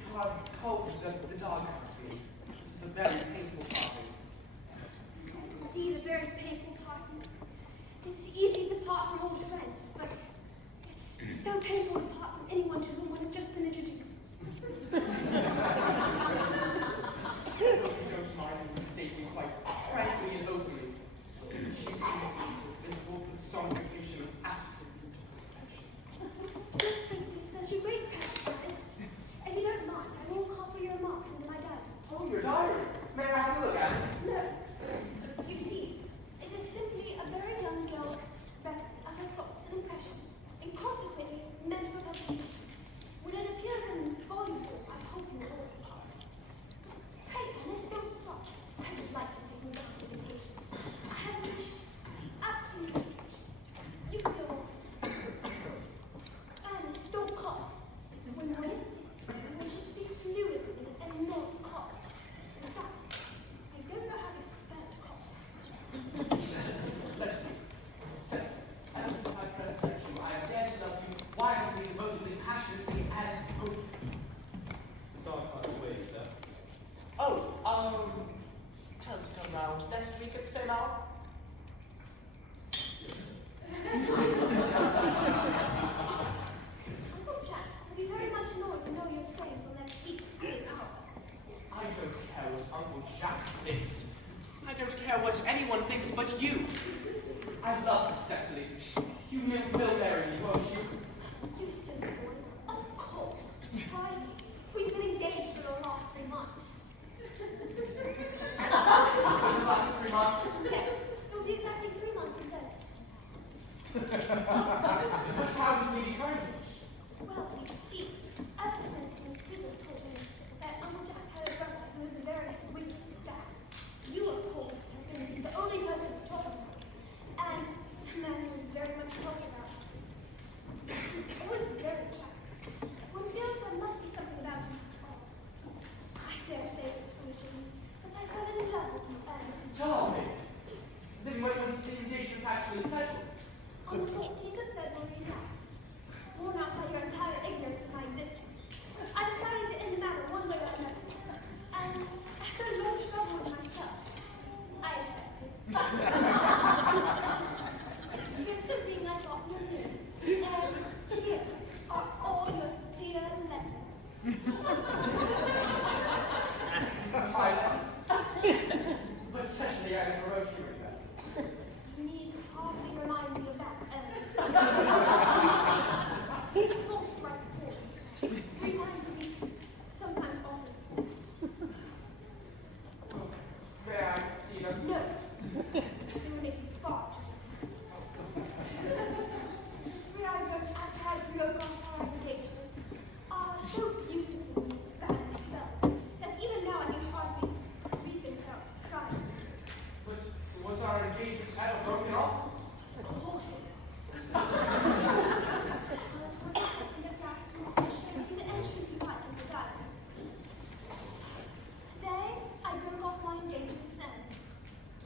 cold, the dog has me. This is a very painful party. This is indeed a very painful party. It's easy to part from old friends, but it's so painful to part from anyone to whom one has just been introduced. I hope you don't mind me stating quite frankly and openly that you seem to be the visible personification of absolute perfection. I think this is such a great practice. If you don't mind, I will copy your remarks into my diary. Oh, your diary. May I have a look at it? No. You see, it is simply a very young girl's record of her thoughts and impressions, and consequently meant for publication. When it appears in volume, I hope you will. Pray, Earnest, don't stop. I would like to take me down to vacation. I have reached absolute perfection. You can go on. Ernest, don't cough. When one is dead, one should speak fluently and not cough. Besides, I don't know how to spell cough. Let's see. Cecily, ever since I first met you, I have dared to love you wildly, devotedly, passionately, and hopelessly. Dog on his way, sir. Oh, tell him to come round next week at the same hour. Uncle Jack will be very much annoyed to know you're staying till next week. I don't care what Uncle Jack thinks. I don't care what anyone thinks but you. I love you, Cecily. You will marry me, won't you? You silly boy. Of course. Why, we've been engaged for the last 3 months. For the last 3 months. Yes, it will be exactly 3 months in Thursday. But how did we become engaged? Well, you see, ever since Miss Prison told me that Uncle Jack had a brother who was a very wicked dad, you, of course, have been the only person to talk about. And the man was very much talked about. He's always very attractive. One feels there must be something about him. Oh, I dare say it's foolish of me, but I fell in love with you, Ernest. Darling. Then when was the engagement actually settled? On the 14th of February last, worn out by your entire ignorance of my existence, I decided to end the matter one way or another. And after a long struggle with myself, I accepted. Here's the ring I got from you, and here are all your dear letters. My letters. But Cecily, I never wrote you any letters. You need hardly remind me of that, Ernest. You're supposed to write before, 3 times a week, sometimes often. May I see them? No, they would make you far too concerned. The 3 I wrote after I broke off our engagement are so beautifully badly spelled that even now I can hardly read them without crying. But was our engagement ever broken off? Of course it was. Let's put this up in the fast march and see the entry if you like in the diary. Today, I broke off my engagement with Ernest.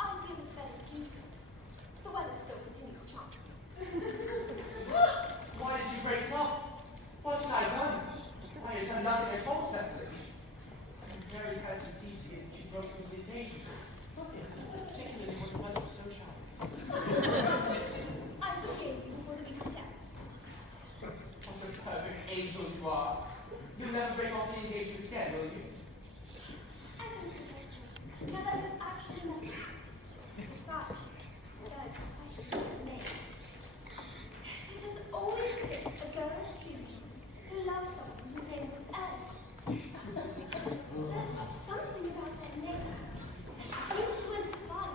I feel it's better to do so. The weather still continues charming. Why did you break it off? What had I done? I had done nothing at all, Cecily. I'm very glad to see that you broke the engagement. Particularly when the weather was so charming. I forgave you before the week was out. angel you are. You'll never break off the engagement again, will you? I don't think that I've actually met you. Besides, that's a question of me. It has always been a girlish dream who loves someone whose name is Earnest. There's something about that name that seems to inspire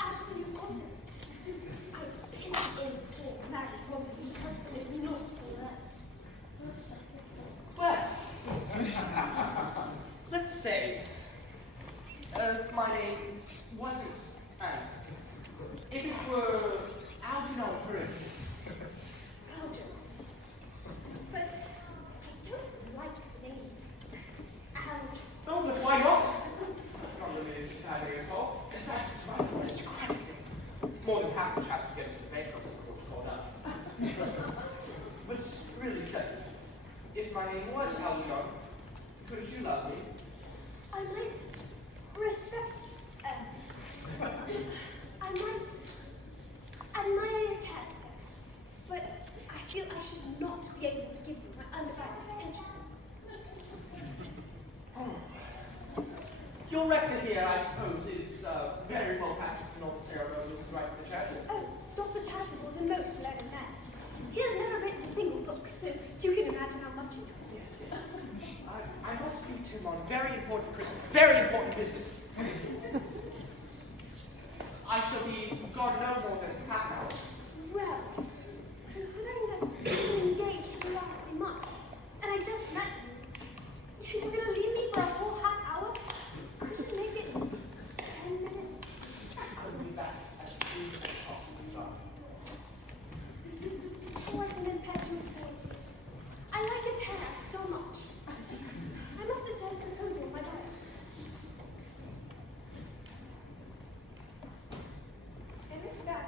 absolute confidence. I pinch in poor married woman whose husband is not called Earnest. Well, let's say, my name wasn't Ernest. If it were Algernon, for instance. Algernon. But I don't like the name. Oh, but why not? That's not really a bad name at all. In fact, it's rather an aristocratic name. More than half the chaps who get into the bankruptcy court call that. But really, Cecily, if my name was Algernon, couldn't you love me? I might respect Ernest. I might admire your character, but I feel I should not be able to give you my undivided attention. Your rector here, I suppose, is very well practiced in all the ceremonials and rites of the church. Oh, Dr. Chasuble's a most learned man. He has never written a single book, so you can imagine how much he knows. Yes, yes. I must meet him on very important very important business. I shall be gone no more than half an hour. Well, considering that we've been engaged for the last 3 months, and I just met you, you're gonna leave me for a whole half hour? Could you make it 10 minutes? I'll be back as soon as possible, John. What an impetuous boy he is. I like his hair so much. I must adjust the proposal of my diet. And this back,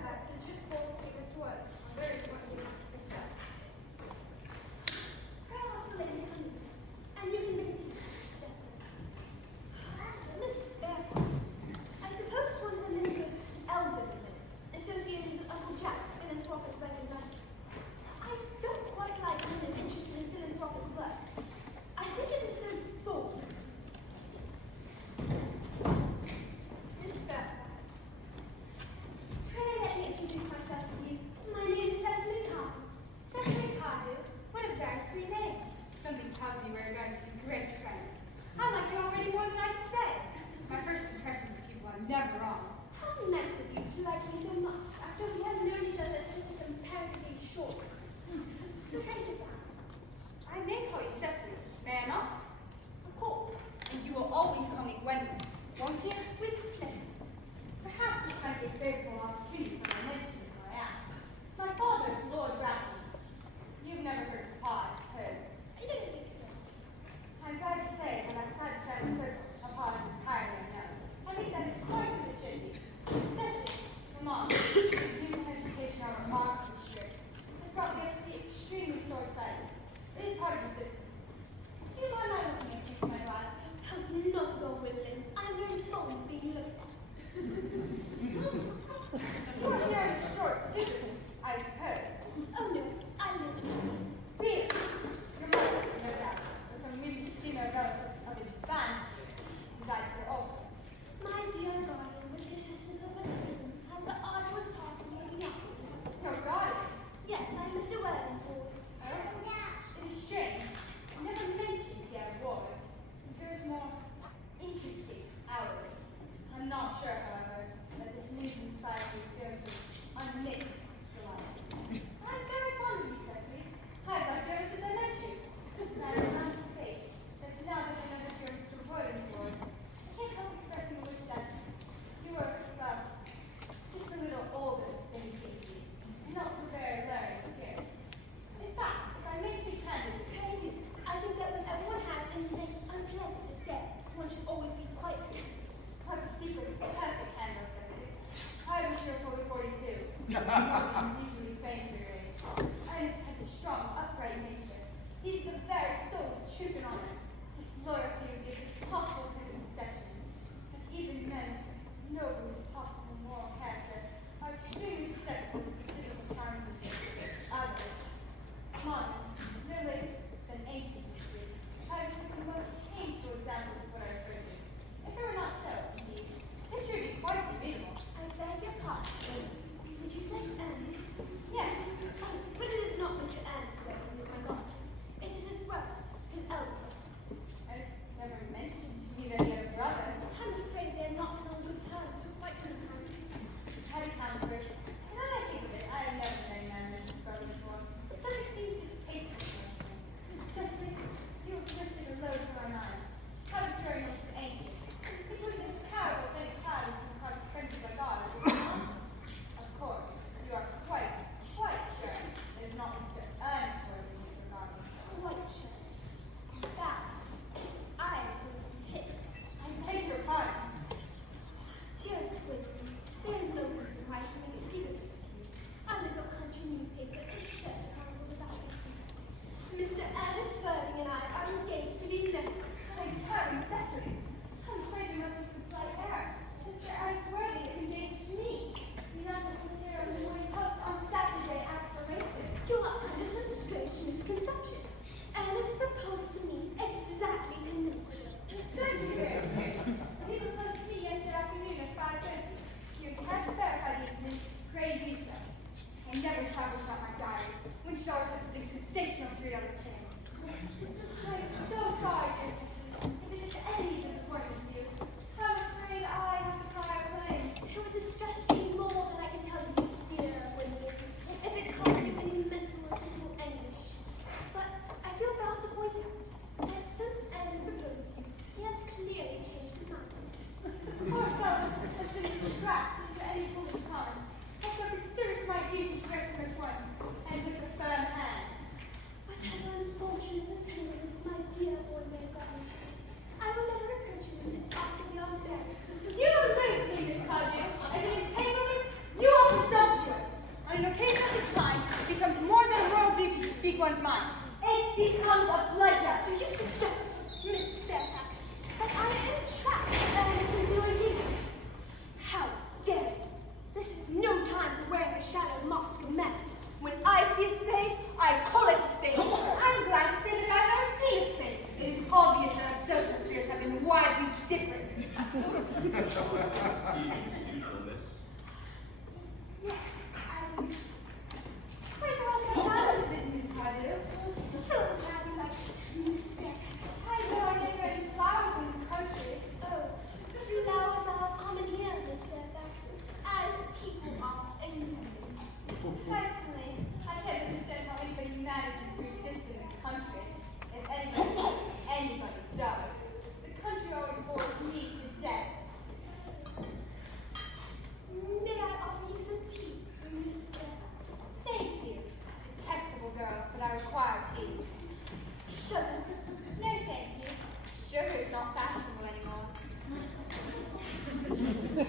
Bread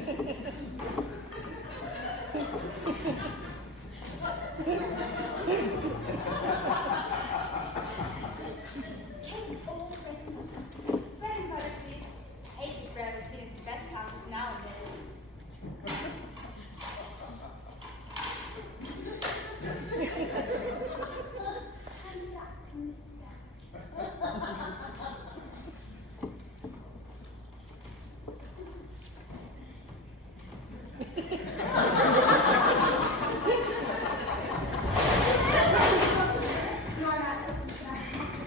and butter, please. I hate this bread we're seeing at the best houses nowadays. Hands up to Mr. Your Highness,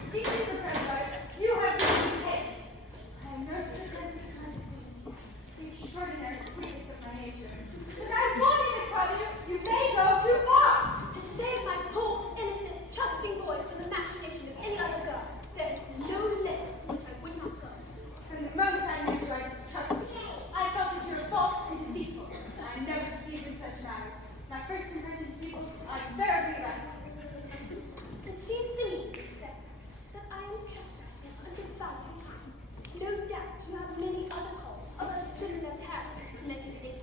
speaking of the bread and butter, you have been paid. I am no further to the extraordinary sweetness of my nature. But I warn you, Miss Carpenter, you may go too far. To save my poor, innocent, trusting boy from the machination of any other girl, there is no limit to which I would not go. From the moment I met you, I distrusted you. I felt that you were false and deceitful. And I am never deceived in such matters. My first impression to people are invariably right. It seems to me, Miss Fairfax, that I am trespassing under value time. No doubt you have many other calls of a similar character connected with it.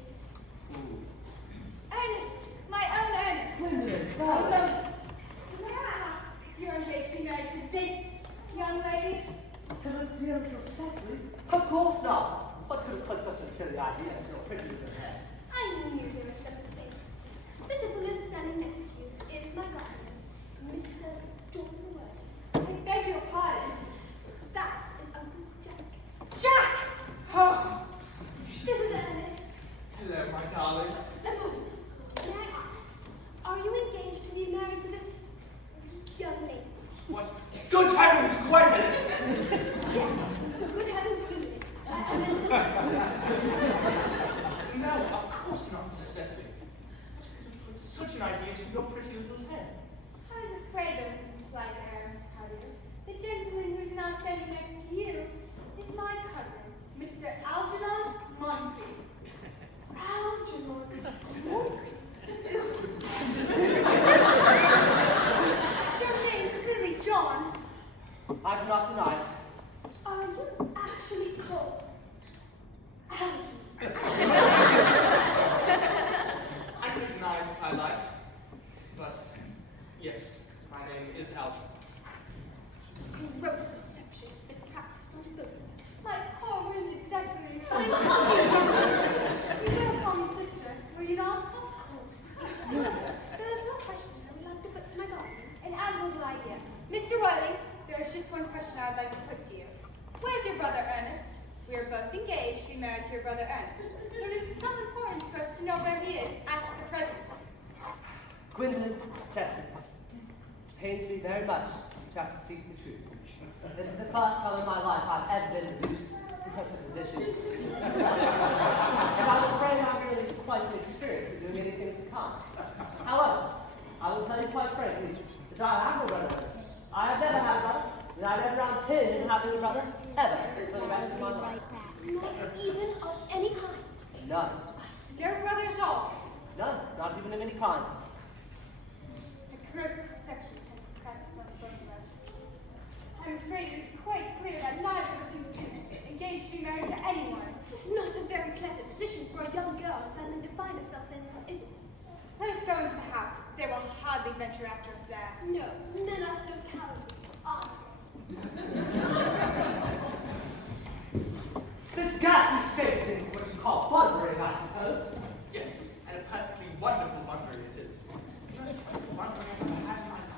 Ernest, my own Ernest. A moment. May I ask if you're engaged to be married to this young lady? To the dear little Cecily? Of course not. What could have put such a silly idea into your pretty little head? I knew there was some mistake. The gentleman standing next to you is my guardian, Mr. Jordan Worthing. I beg your pardon. That is Uncle Jack. Jack! Oh, This is Ernest. Hello, my darling. A moment. May I ask, are you engaged to be married to this young lady? What? Good heavens, Gwendolyn! Yes, to good heavens, really. No, of course not, Cecily. Put such an idea into your pretty little head. I was afraid there was some slight error, Miss Carter. The gentleman who's now standing next to you is my cousin, Mr. Algernon Moncrief. Algernon. Is your name really John? I do not deny it. Are you actually called Algernon? I could deny it if I liked. But, yes, my name is Algernon. Gross deception has been practiced on both of us. My poor wounded Cecily. You will call me sister, will you not? Of course. There is one question I would like to put to my guardian. An admirable idea. Mr. Worthing, there is just one question I'd like to put to you. Where's your brother Ernest? We are both engaged to be married to your brother Ernest. So it is some importance to us to know where he is at the present. Gwendolyn, Cecily, it pains me very much to have to speak the truth. It is the first time in my life I've ever been reduced to such a position. And I'm afraid I'm really quite inexperienced in doing anything of the kind. However, I will tell you quite frankly that I have no brother. I have never had a brother, and I never intend having a brother ever for the rest of my life. Not even of any kind. None. No brother at all. None. Not even of any kind. A gross deception has been practiced on both of us. I'm afraid it is quite clear that neither of us is engaged to be married to anyone. This is not a very pleasant position for a young girl suddenly to find herself in, is it? Let us go into the house. They will hardly venture after us there. No, men are so cowardly. This ghastly state is what you call buntering, I suppose. Yes, and a perfectly wonderful bunbury it is. The most wonderful bunbury I've ever had in my life.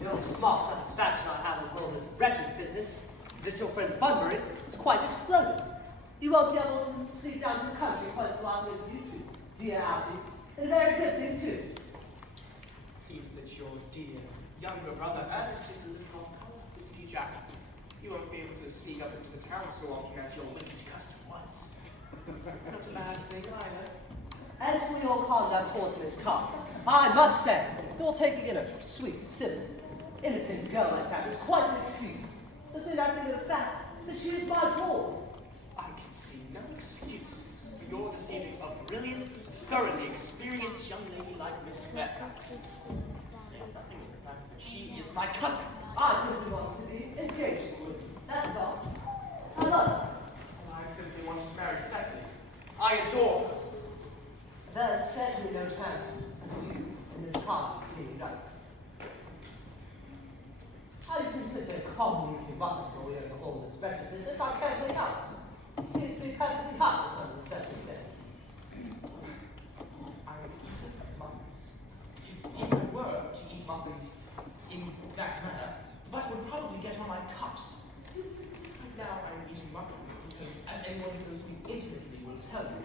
The only small satisfaction I have with all this wretched business is that your friend Bunbury is quite exploded. You won't be able to sneak down to the country quite so often as you used to, dear Algie. And a very good thing, too. It seems that your dear younger brother Ernest is a little off color, isn't he, Jack? You won't be able to sneak up into the town so often as your wicked custom was. Not a bad thing either. As for your conduct towards Miss Carr, I must say, that taking in a sweet, simple, innocent girl like that is quite an excuse. To say nothing of the fact that she is my ward. I can see no excuse for your deceiving a brilliant, thoroughly experienced young lady like Miss Fairfax. To say nothing of the fact that she is my cousin. I simply want to be engaged with her. That's all. I love her. I simply want to marry Cecily. I instance, as anyone who knows me intimately will tell you,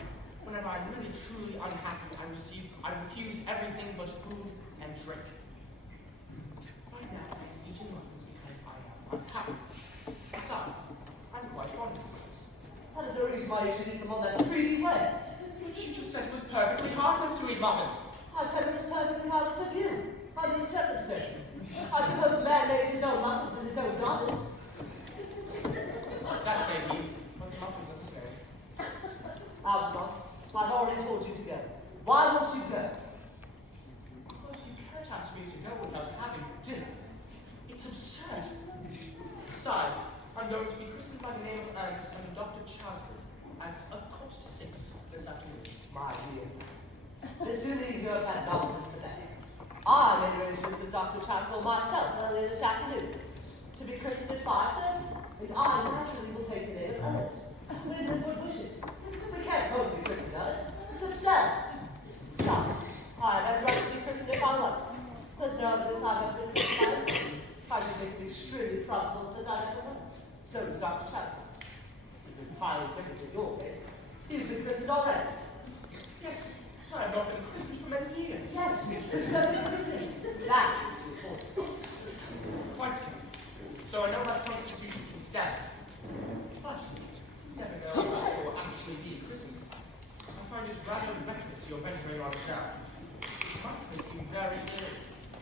whenever I'm really truly unhappy, I refuse everything but food and drink. Right now, I'm eating muffins because I am unhappy. Besides, I'm quite fond of muffins. That is the reason why you should eat them on that 3D way. But you just said it was perfectly heartless to eat muffins. I said it was perfectly harmless of you. Under these circumstances. I suppose the man made his own muffins in his own garden. That may be, but the muffins are the same. Algernon, I've already told you to go. Why won't you go? Well, you can't ask me to go without having dinner. It's absurd. Besides, I'm going to be christened by the name of Earnest under Dr. Chasford at 5:45 this afternoon. My dear, the sooner you go that nonsense, the better. I made arrangements with Dr. Chaswell myself earlier this afternoon to be christened at 5:30, and I naturally will take the name of Earnest. With the good wishes. We can't both be christened Earnest. It's absurd. Besides, I have every right to be christened if I like. There's no evidence I've ever been christened by him. I should think it extremely probable that I never was. So does Dr. Chaswell. It's entirely different in your case. You've been christened already. Yes, I have not been christened for many years. Yes, there's no been christened. That is important. Quite so. So I know that constitution can stand. But you never know if you'll actually be christened. I find it rather reckless you're venturing on this now. It might make you very ill.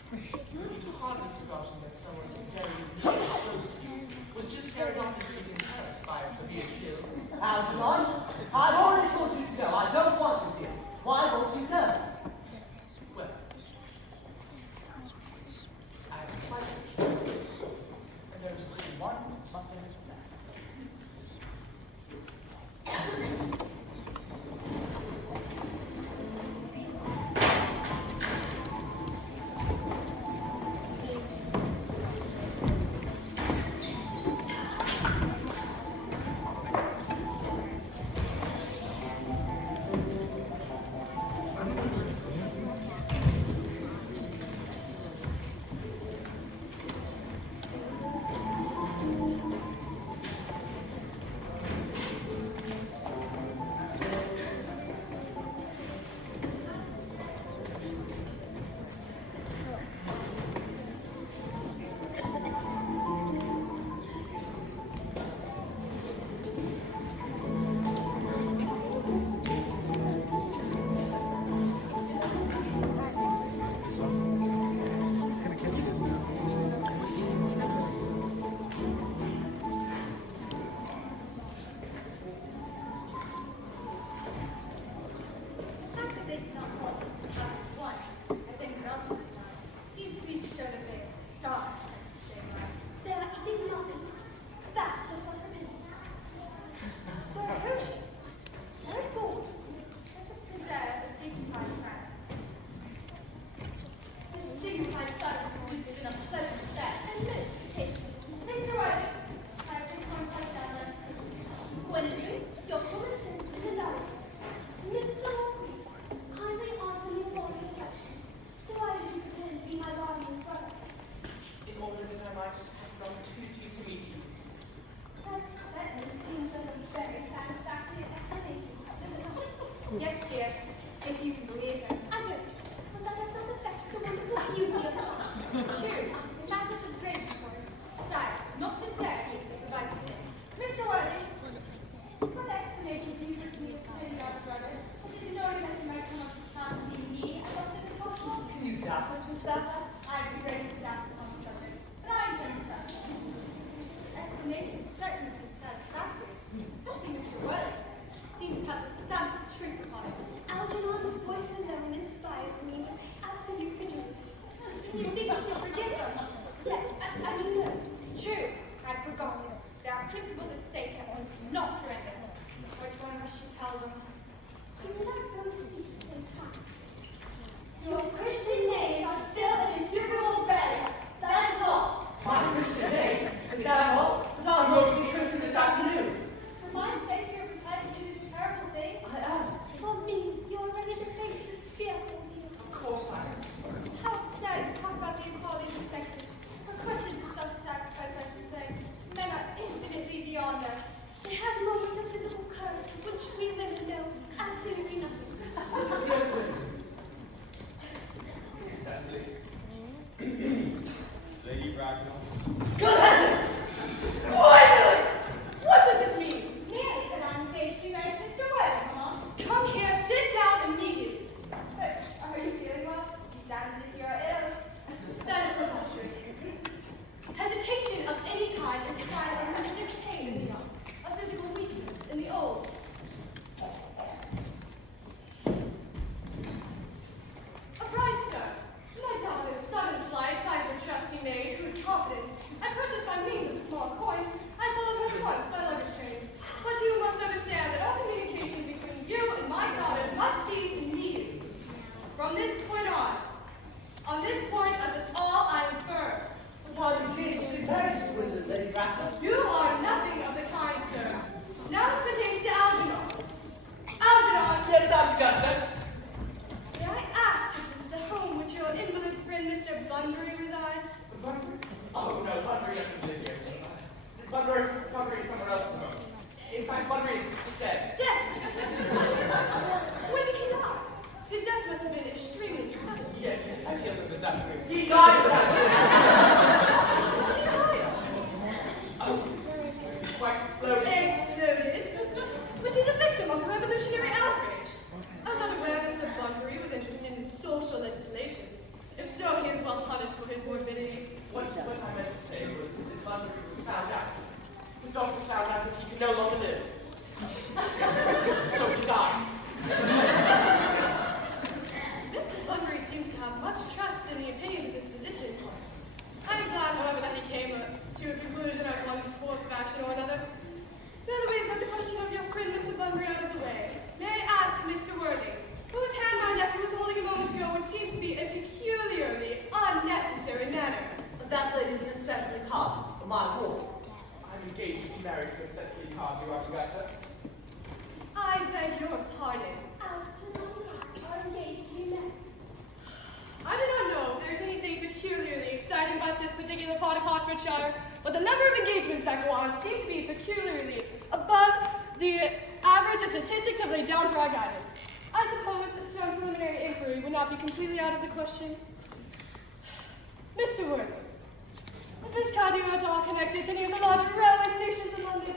You'd hardly forgotten that someone very near and close to you was just carried off his sleeping terrace by a severe chill. Algernon, I've already told you to go. I don't want you here. Why won't you go? Well, I have a slight issue. And there is still one muffin left. Yes, dear, if you can believe him. I do. But that does not affect the wonderful beauty of the songs. True, it matters of great importance. Style, not sincerity, is provided here. Mr. Worthing, what explanation can you give to me of the younger brother? Is it in order that you might come up to town and see me as often as possible? Can you doubt us, Miss Fairfax? I have the greatest doubts upon the subject, but I intend to doubt. This explanation certainly seems satisfactory, especially Mr. Worthing's. Seems to have the stamp of truth upon it. Algernon's voice alone inspires me with absolute credulity. You think I should forgive them? Yes, I do know. True, I'd forgotten. There are principles at stake that one cannot surrender. Which one I should tell them? You will not go to speak at the same time. Your Christian names are still an insuperable barrier. That is all. My Christian name? Is that all? But I'm going to be christened this afternoon. For my sake, you're prepared to do this terrible thing? I am. For me, you're ready to face this fearful ordeal. Of course I am. How absurd to talk about the equality of the sexes. For questions of self-sacrifice, I should say. Men are infinitely beyond us. They have moments of Bunbury is somewhere else at the moment. In fact, Bunbury is dead. Death! When did he die? His death must have been extremely sudden. Yes, I killed him this afternoon. He died this afternoon! What did he die of? Oh, this is quite exploded. Exploded? Was he the victim of a revolutionary outrage? I was unaware Mr. Bunbury was interested in social legislations. If so, he is well punished for his morbidity. What I meant to say was that Bunbury was found out. His doctors found out that he could no longer live. So he died. Mr. Bunbury seems to have much trust in the opinions of his physicians. I am glad, however, that he came to a conclusion of one course of action or another. Now that we have put the question of your friend Mr. Bunbury out of the way, may I ask Mr. Worthing, whose hand my nephew was holding a moment ago, which seems to be a peculiarly unnecessary matter? That lady is Miss Cecily Carr, my ward. I'm engaged to be married to a Cecily Carr, you Augusta. I beg your pardon. Are engaged to be married. I do not know if there's anything peculiarly exciting about this particular part of Hertfordshire, but the number of engagements that go on seem to be peculiarly above the average of statistics have laid down for our guidance. I suppose some preliminary inquiry would not be completely out of the question. Mr. Worthing, is Miss Cardew at all connected to any of the larger railway stations in London?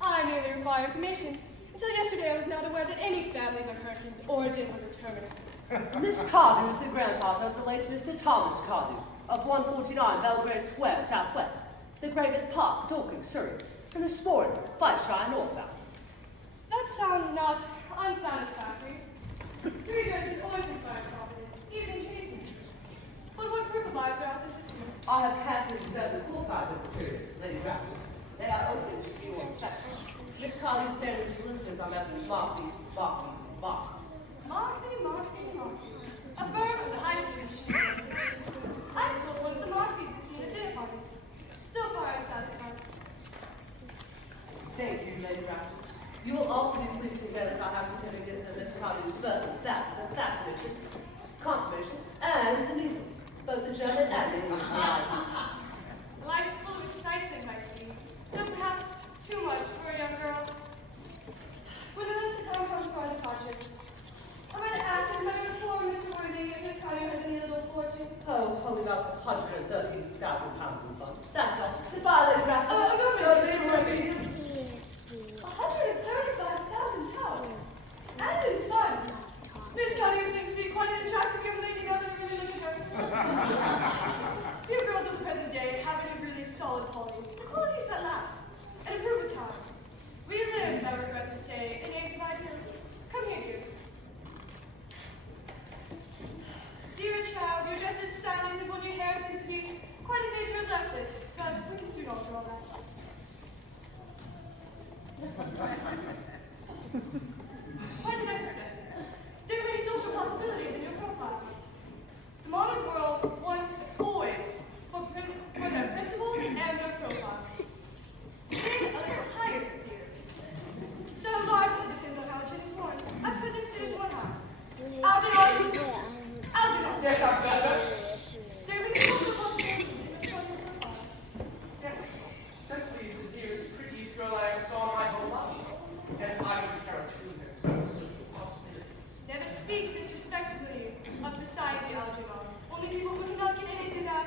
I merely require information. Until yesterday, I was not aware that any family's or person's origin was a terminus. Miss Cardew is the granddaughter of the late Mr. Thomas Cardew of 149 Belgrave Square, Southwest, the Gravest Park, Dorking, Surrey, and the Sporting, Fifeshire, Northbound. That sounds not unsatisfactory. Three addresses always inspire confidence, even in tradesmen. But what proof of their authenticity? I have carefully preserved the core cards of the period, Lady Grafton. They are open to view on sex. Miss Cardew's standing solicitors are Messrs. Markby. Markby. A firm of the highest position. I'm told one of the Markbys is seen at dinner parties. So far, I'm satisfied. Thank you, Lady Grafton. You will also be pleased to get I have certificates of Miss Cardew's birth, baptism, vaccination, confirmation, and the measles, both the German and English varieties. A life full of excitement, I see. Though perhaps too much for a young girl. When the time comes for our departure, I might ask if I may inform Mr. Worthing if Miss Cardew has any little fortune. Oh, only about £130,000 in funds. That's all. Goodbye, Lady Grafton. A moment, So Mr. Mr. Worthing. Worthing. £135,000. And in funds. Miss Cardew seems to be quite an attractive young lady now that I really look at her. Few girls of the present day have any really solid qualities. The qualities that last and improve with time. We live, I regret to say, in age of ideals. Come here, dear. Dear child, your dress is sadly simple and your hair seems to be quite as nature left it. But we can soon alter all that. Why did I suspect? There are many social possibilities in your profile. The modern world wants always for their principles and their profile. Then a little higher, dear. So largely depends on how a chin is worn. At present, it is 1 half. Algernon! Yes, Augusta. There are many social possibilities in your social profile. Yes, Cecily is the dearest, prettiest girl I ever saw in my whole life. And I would care too has social possibilities. Never speak disrespectfully of society, Algernon. Only people who cannot get into that.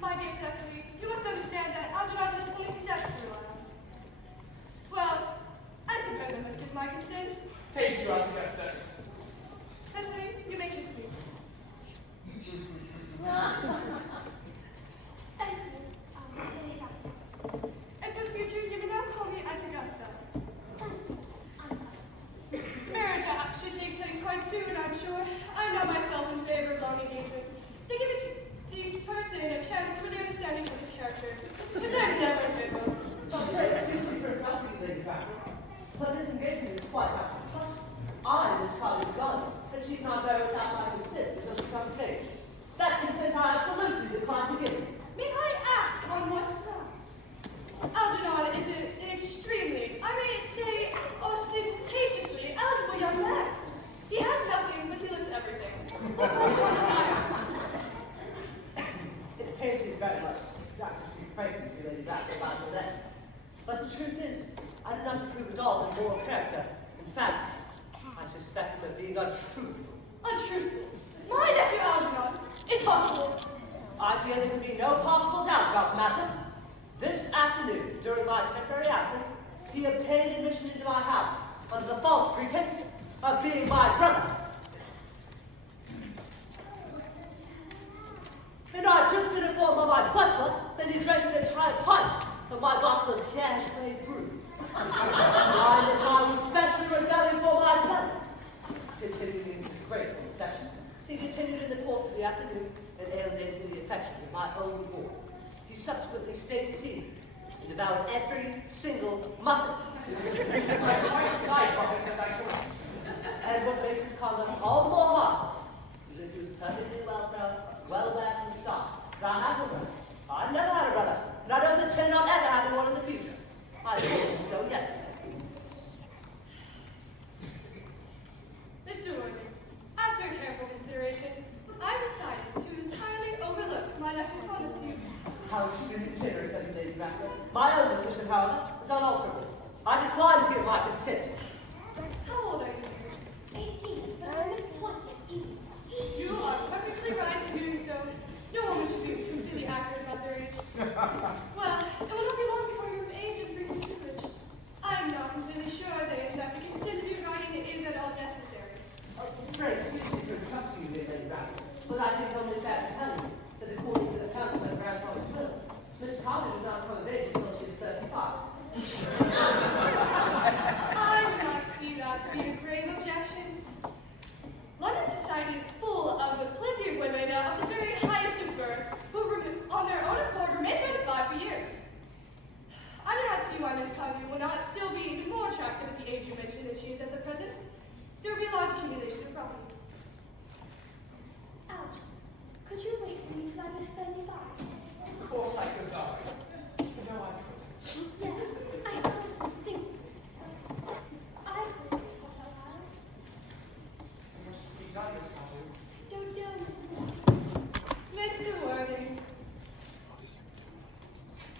My dear Cecily, you must understand that Algernon has only steps to rely on. Well, I suppose I must give my consent. Thank you, Augusta. Cecily, you may kiss me. Thank you. And for the future, you may now call me Aunt Augusta. to Lady Ratcliffe until then. But the truth is, I do not approve at all of his moral character. In fact, I suspect him of being untruthful. Untruthful? My nephew Algernon? Impossible. I fear there can be no possible doubt about the matter. This afternoon, during my temporary absence, he obtained admission into my house under the false pretense of being my brother. And I've just been informed by my butler that he drank an entire pint of my bottle of Cashway brew. Wine that I was specially reserving for myself. Continuing his disgraceful deception, he continued in the course of the afternoon and alienated the affections of my only boy. He subsequently stayed to tea and devoured every single muffin. And what makes his conduct all the more heartless is that he was perfectly well aware from the start that I have no brother. I've never had a brother, and I don't intend on ever having one in the future. I told him so yesterday. Mr. Morgan, after careful consideration, I decided to entirely overlook my nephew's conduct to you. How extremely generous of you, Lady Ratcliffe. My own decision, however, is unalterable. I decline to give my consent. How old are you? 18, but I'm Miss 20 even. You are perfectly right in doing so. No woman should be completely accurate about their age. Well, it will not be long before you're of age and free from tutelage. I am not completely sure that the consent of your guardian is at all necessary. Pray, excuse me for interrupting you, Lady Ratcliffe, but I think only fair to tell you that according to the terms of my grandfather's will, Miss Carter was not come of age until she was 35. I do not see that to be a grave objection. London society is full of plenty of women of the very highest of birth who, on their own accord, remain 35 for years. I do not see why Miss Cogby will not still be even more attractive at the age you mentioned than she is at the present. There will be a large accumulation of property. Ouch. Could you wait for me till I was 35? Of course I could, darling. No, I could. Yes, I heard it distinctly. I heard it out loud. It must be done, Miss Cotton. Don't know, Mr. Worthing.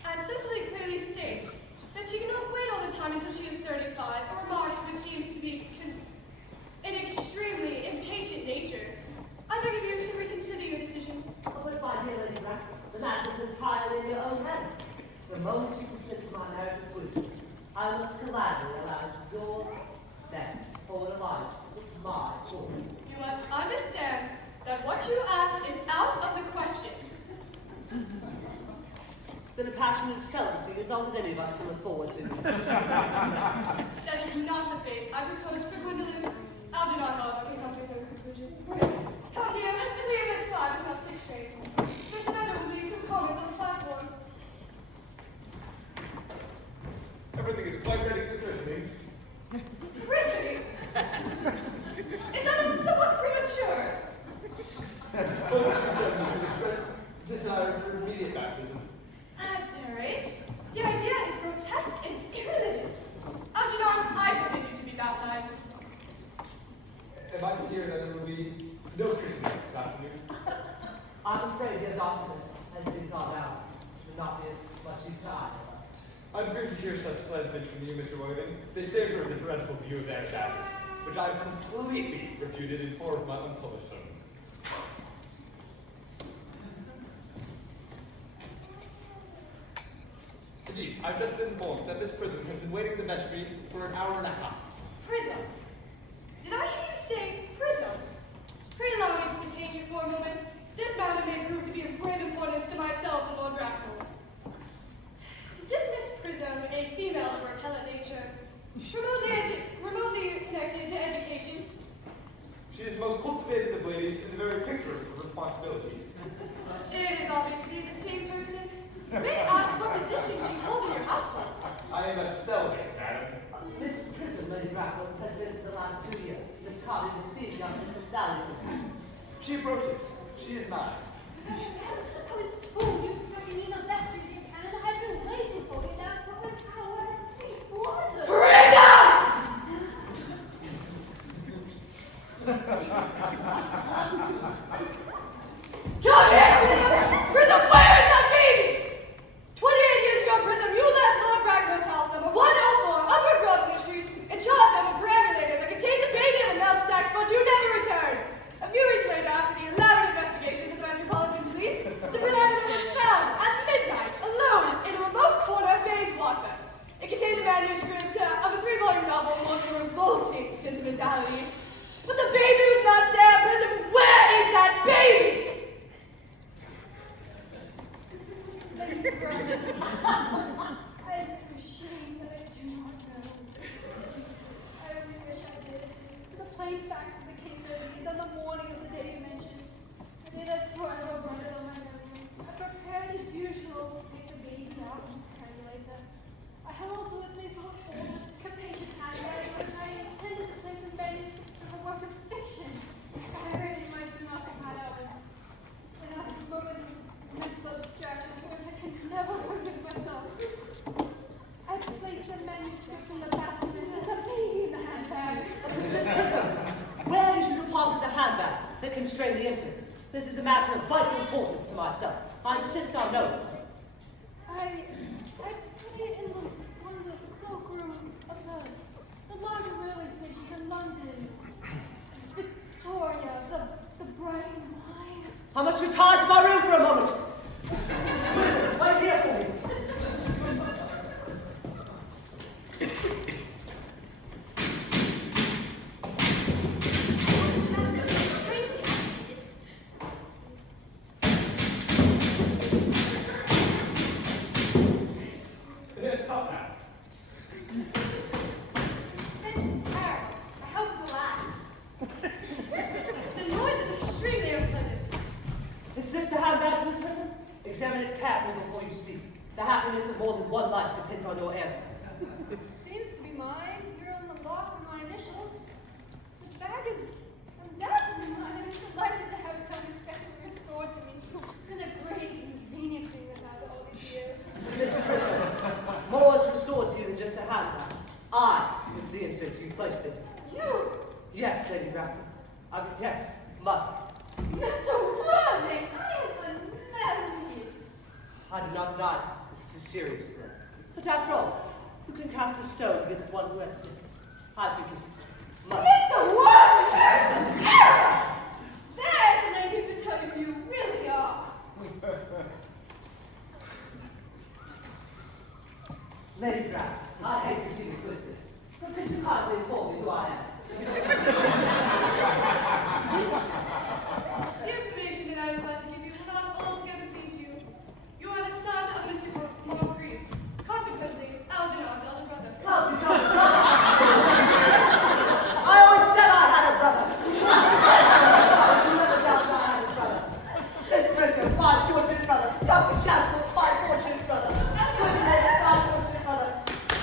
As Cicely clearly states that she cannot wait all the time until she is 35, a remark which seems to be an extremely impatient nature. I beg of you to reconsider your decision. But my dear Lady Ratcliffe, the matter is entirely in your own hands. The moment you consent to my marriage with William, I must gladly allow your death for an alliance. It's my call. You must understand that what you ask is out of the question. Then a passionate celibacy is all that any of us can look forward to. That is not the fate I propose for Gwendolyn. Algernon, however, can come to his own conclusions. Come here, and leave us 5 without 6 trains. Miss Another will lead to comments on the platform. Everything is quite ready for the christenings. Christenings? Is that not somewhat premature? Desire for immediate baptism. At their age, the idea is grotesque and irreligious. Algernon, I forbid you to be baptized. Am I to hear that there will be no christenings this afternoon? I'm afraid the documents, as things are now, will not be of much use to either of us. I'm grieved to hear such sentiments from you, Mr. Worthing. They savor of the heretical view of their status, which I've completely refuted in 4 of my unpublished sermons. Indeed, I've just been informed that Miss Prism has been waiting in the vestry for an hour and a half. Prism. Did I hear you say prism? Pray allow me to detain you for a moment. This matter may prove to be of grave importance to myself and Lord Bracknell. Is this Miss Prism a female of repellent nature, remotely connected to education? She is the most cultivated of ladies and the very picture of responsibility. It is obviously the same person. May I ask what position she holds in your household? I am a celibate, madam. This prison, Lady Ratcliffe, has been for the last 2 years. Miss Carter receives young Miss Invaluable. She approaches. She is mine. I was told you expected me in the vestry of your cannon. I've been waiting for you that for an hour. What? Prism! Come here, Prism! Prism, where is that baby? 28 years matter of vital importance to myself. I insist on knowing. I put it in one of the cloakroom of the larger railway stations in London, Victoria, the bright and wide. I must retire to my room for a moment. Wait here for me. Stop now. Suspense is terrible. I hope it will last. The noise is extremely unpleasant. Is this the handbag, Miss Wilson? Examine it carefully before you speak. The happiness of more than one life depends on your answer. Seems to be mine. Here on the lock are my initials. The bag is undoubtedly mine. I'm delighted to have it unexpectedly restored to me. It's been a great convenient thing without all these years. Miss Prism, more is restored to you than just a handbag. I was the infant you placed in it. You, Yes, Lady Bracknell. Yes, mother. Mr. Rodney, I am unmarried. I do not deny this is a serious blow. But after all, who can cast a stone against one who has sinned? I forgive you. Mother. Mr. Rodney, there's an error. There's a lady who can tell you who you really are. Lady Bracknell, I hate to seem implicit, but could you kindly inform me who I am? The information that I would like to give you will not altogether please you. You are the son of Mr. Moncrief. Consequently, Algernon's elder brother. Oh, you told me. I always said I had a brother. You never doubted I had a brother. This Prism, my fortunate brother. Dr. Chastel, my fortunate brother. Women, my fortunate brother.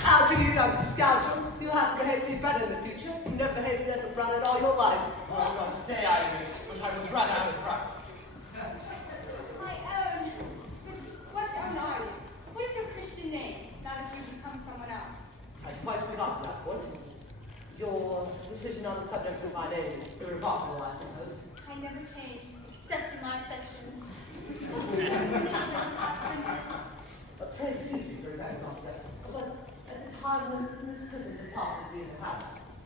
Algy, you young scoundrel. You'll have to behave to be better in the future. You never behaved like a brother in all your life. Well, not today, I admit, but I was rather out of practice. My own. But what own are you? What is your Christian name, now that you've become someone else? I quite forgot that point. Your decision on the subject of my name is irrevocable, I suppose. I never change, except in my affections. But pray excuse me for a second, Doctor. Because at the time when Miss Prison departed the inner house,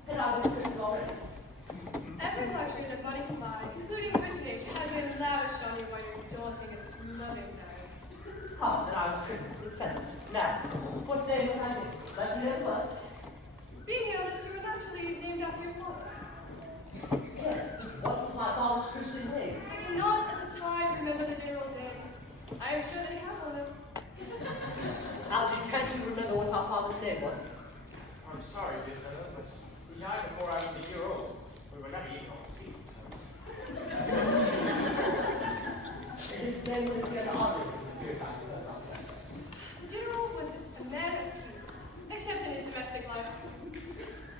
had I been christened already? Every luxury that money can buy, including christening, has been lavished on you by your daunting and loving parents. Ah, then I was christened, it's settled. Now, what name was I named? Let me know first. Being the eldest, you were naturally named after your father. Yes, what was my father's Christian name? I cannot at the time remember the general's name. I am sure that he has one of. Algy, can't you remember what our father's name was? I'm sorry, dear fellow, but he died before I was a year old. We were never even on speaking terms. His name would appear obvious in the period, I suppose, after that. The general was a man of peace, except in his domestic life.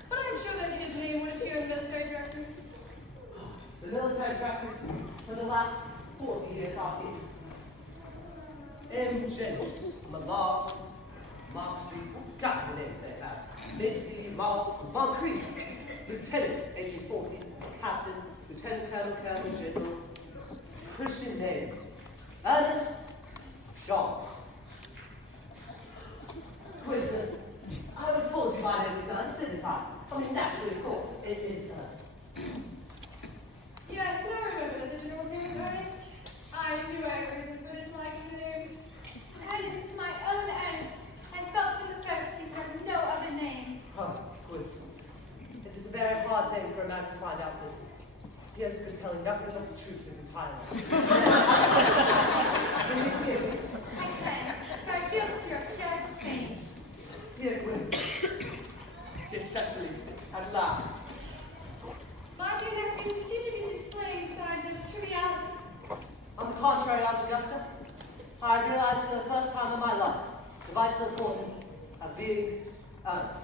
But I'm sure that his name would appear in the military directory. The military records for the last 40 years are here. M. Jennings, Malard, Mark Street, gods the names they have. Minsby, Marks, Moncrief, Lieutenant, 1840, Captain, Lieutenant Colonel, Colonel, General. Christian names. Earnest, John. Quiver. I was told you my name was Ernest, didn't I? I mean, naturally, of course, it is Ernest. Yes, now I remember that the general's name was Earnest. I knew I had a reason for disliking the name. Ernest, my own Ernest. I felt from the first you had no other name. Oh, good. It is a very hard thing for a man to find out that he has been telling nothing but the truth his entire life. Can you forgive me? I can, but I feel that you are sure to change. Dear Gwyn, Dear Cecily, at last. My dear nephews, you seem to be displaying signs of triviality. on the contrary, Aunt Augusta, I realized for the first time in my life the vital importance of being earnest.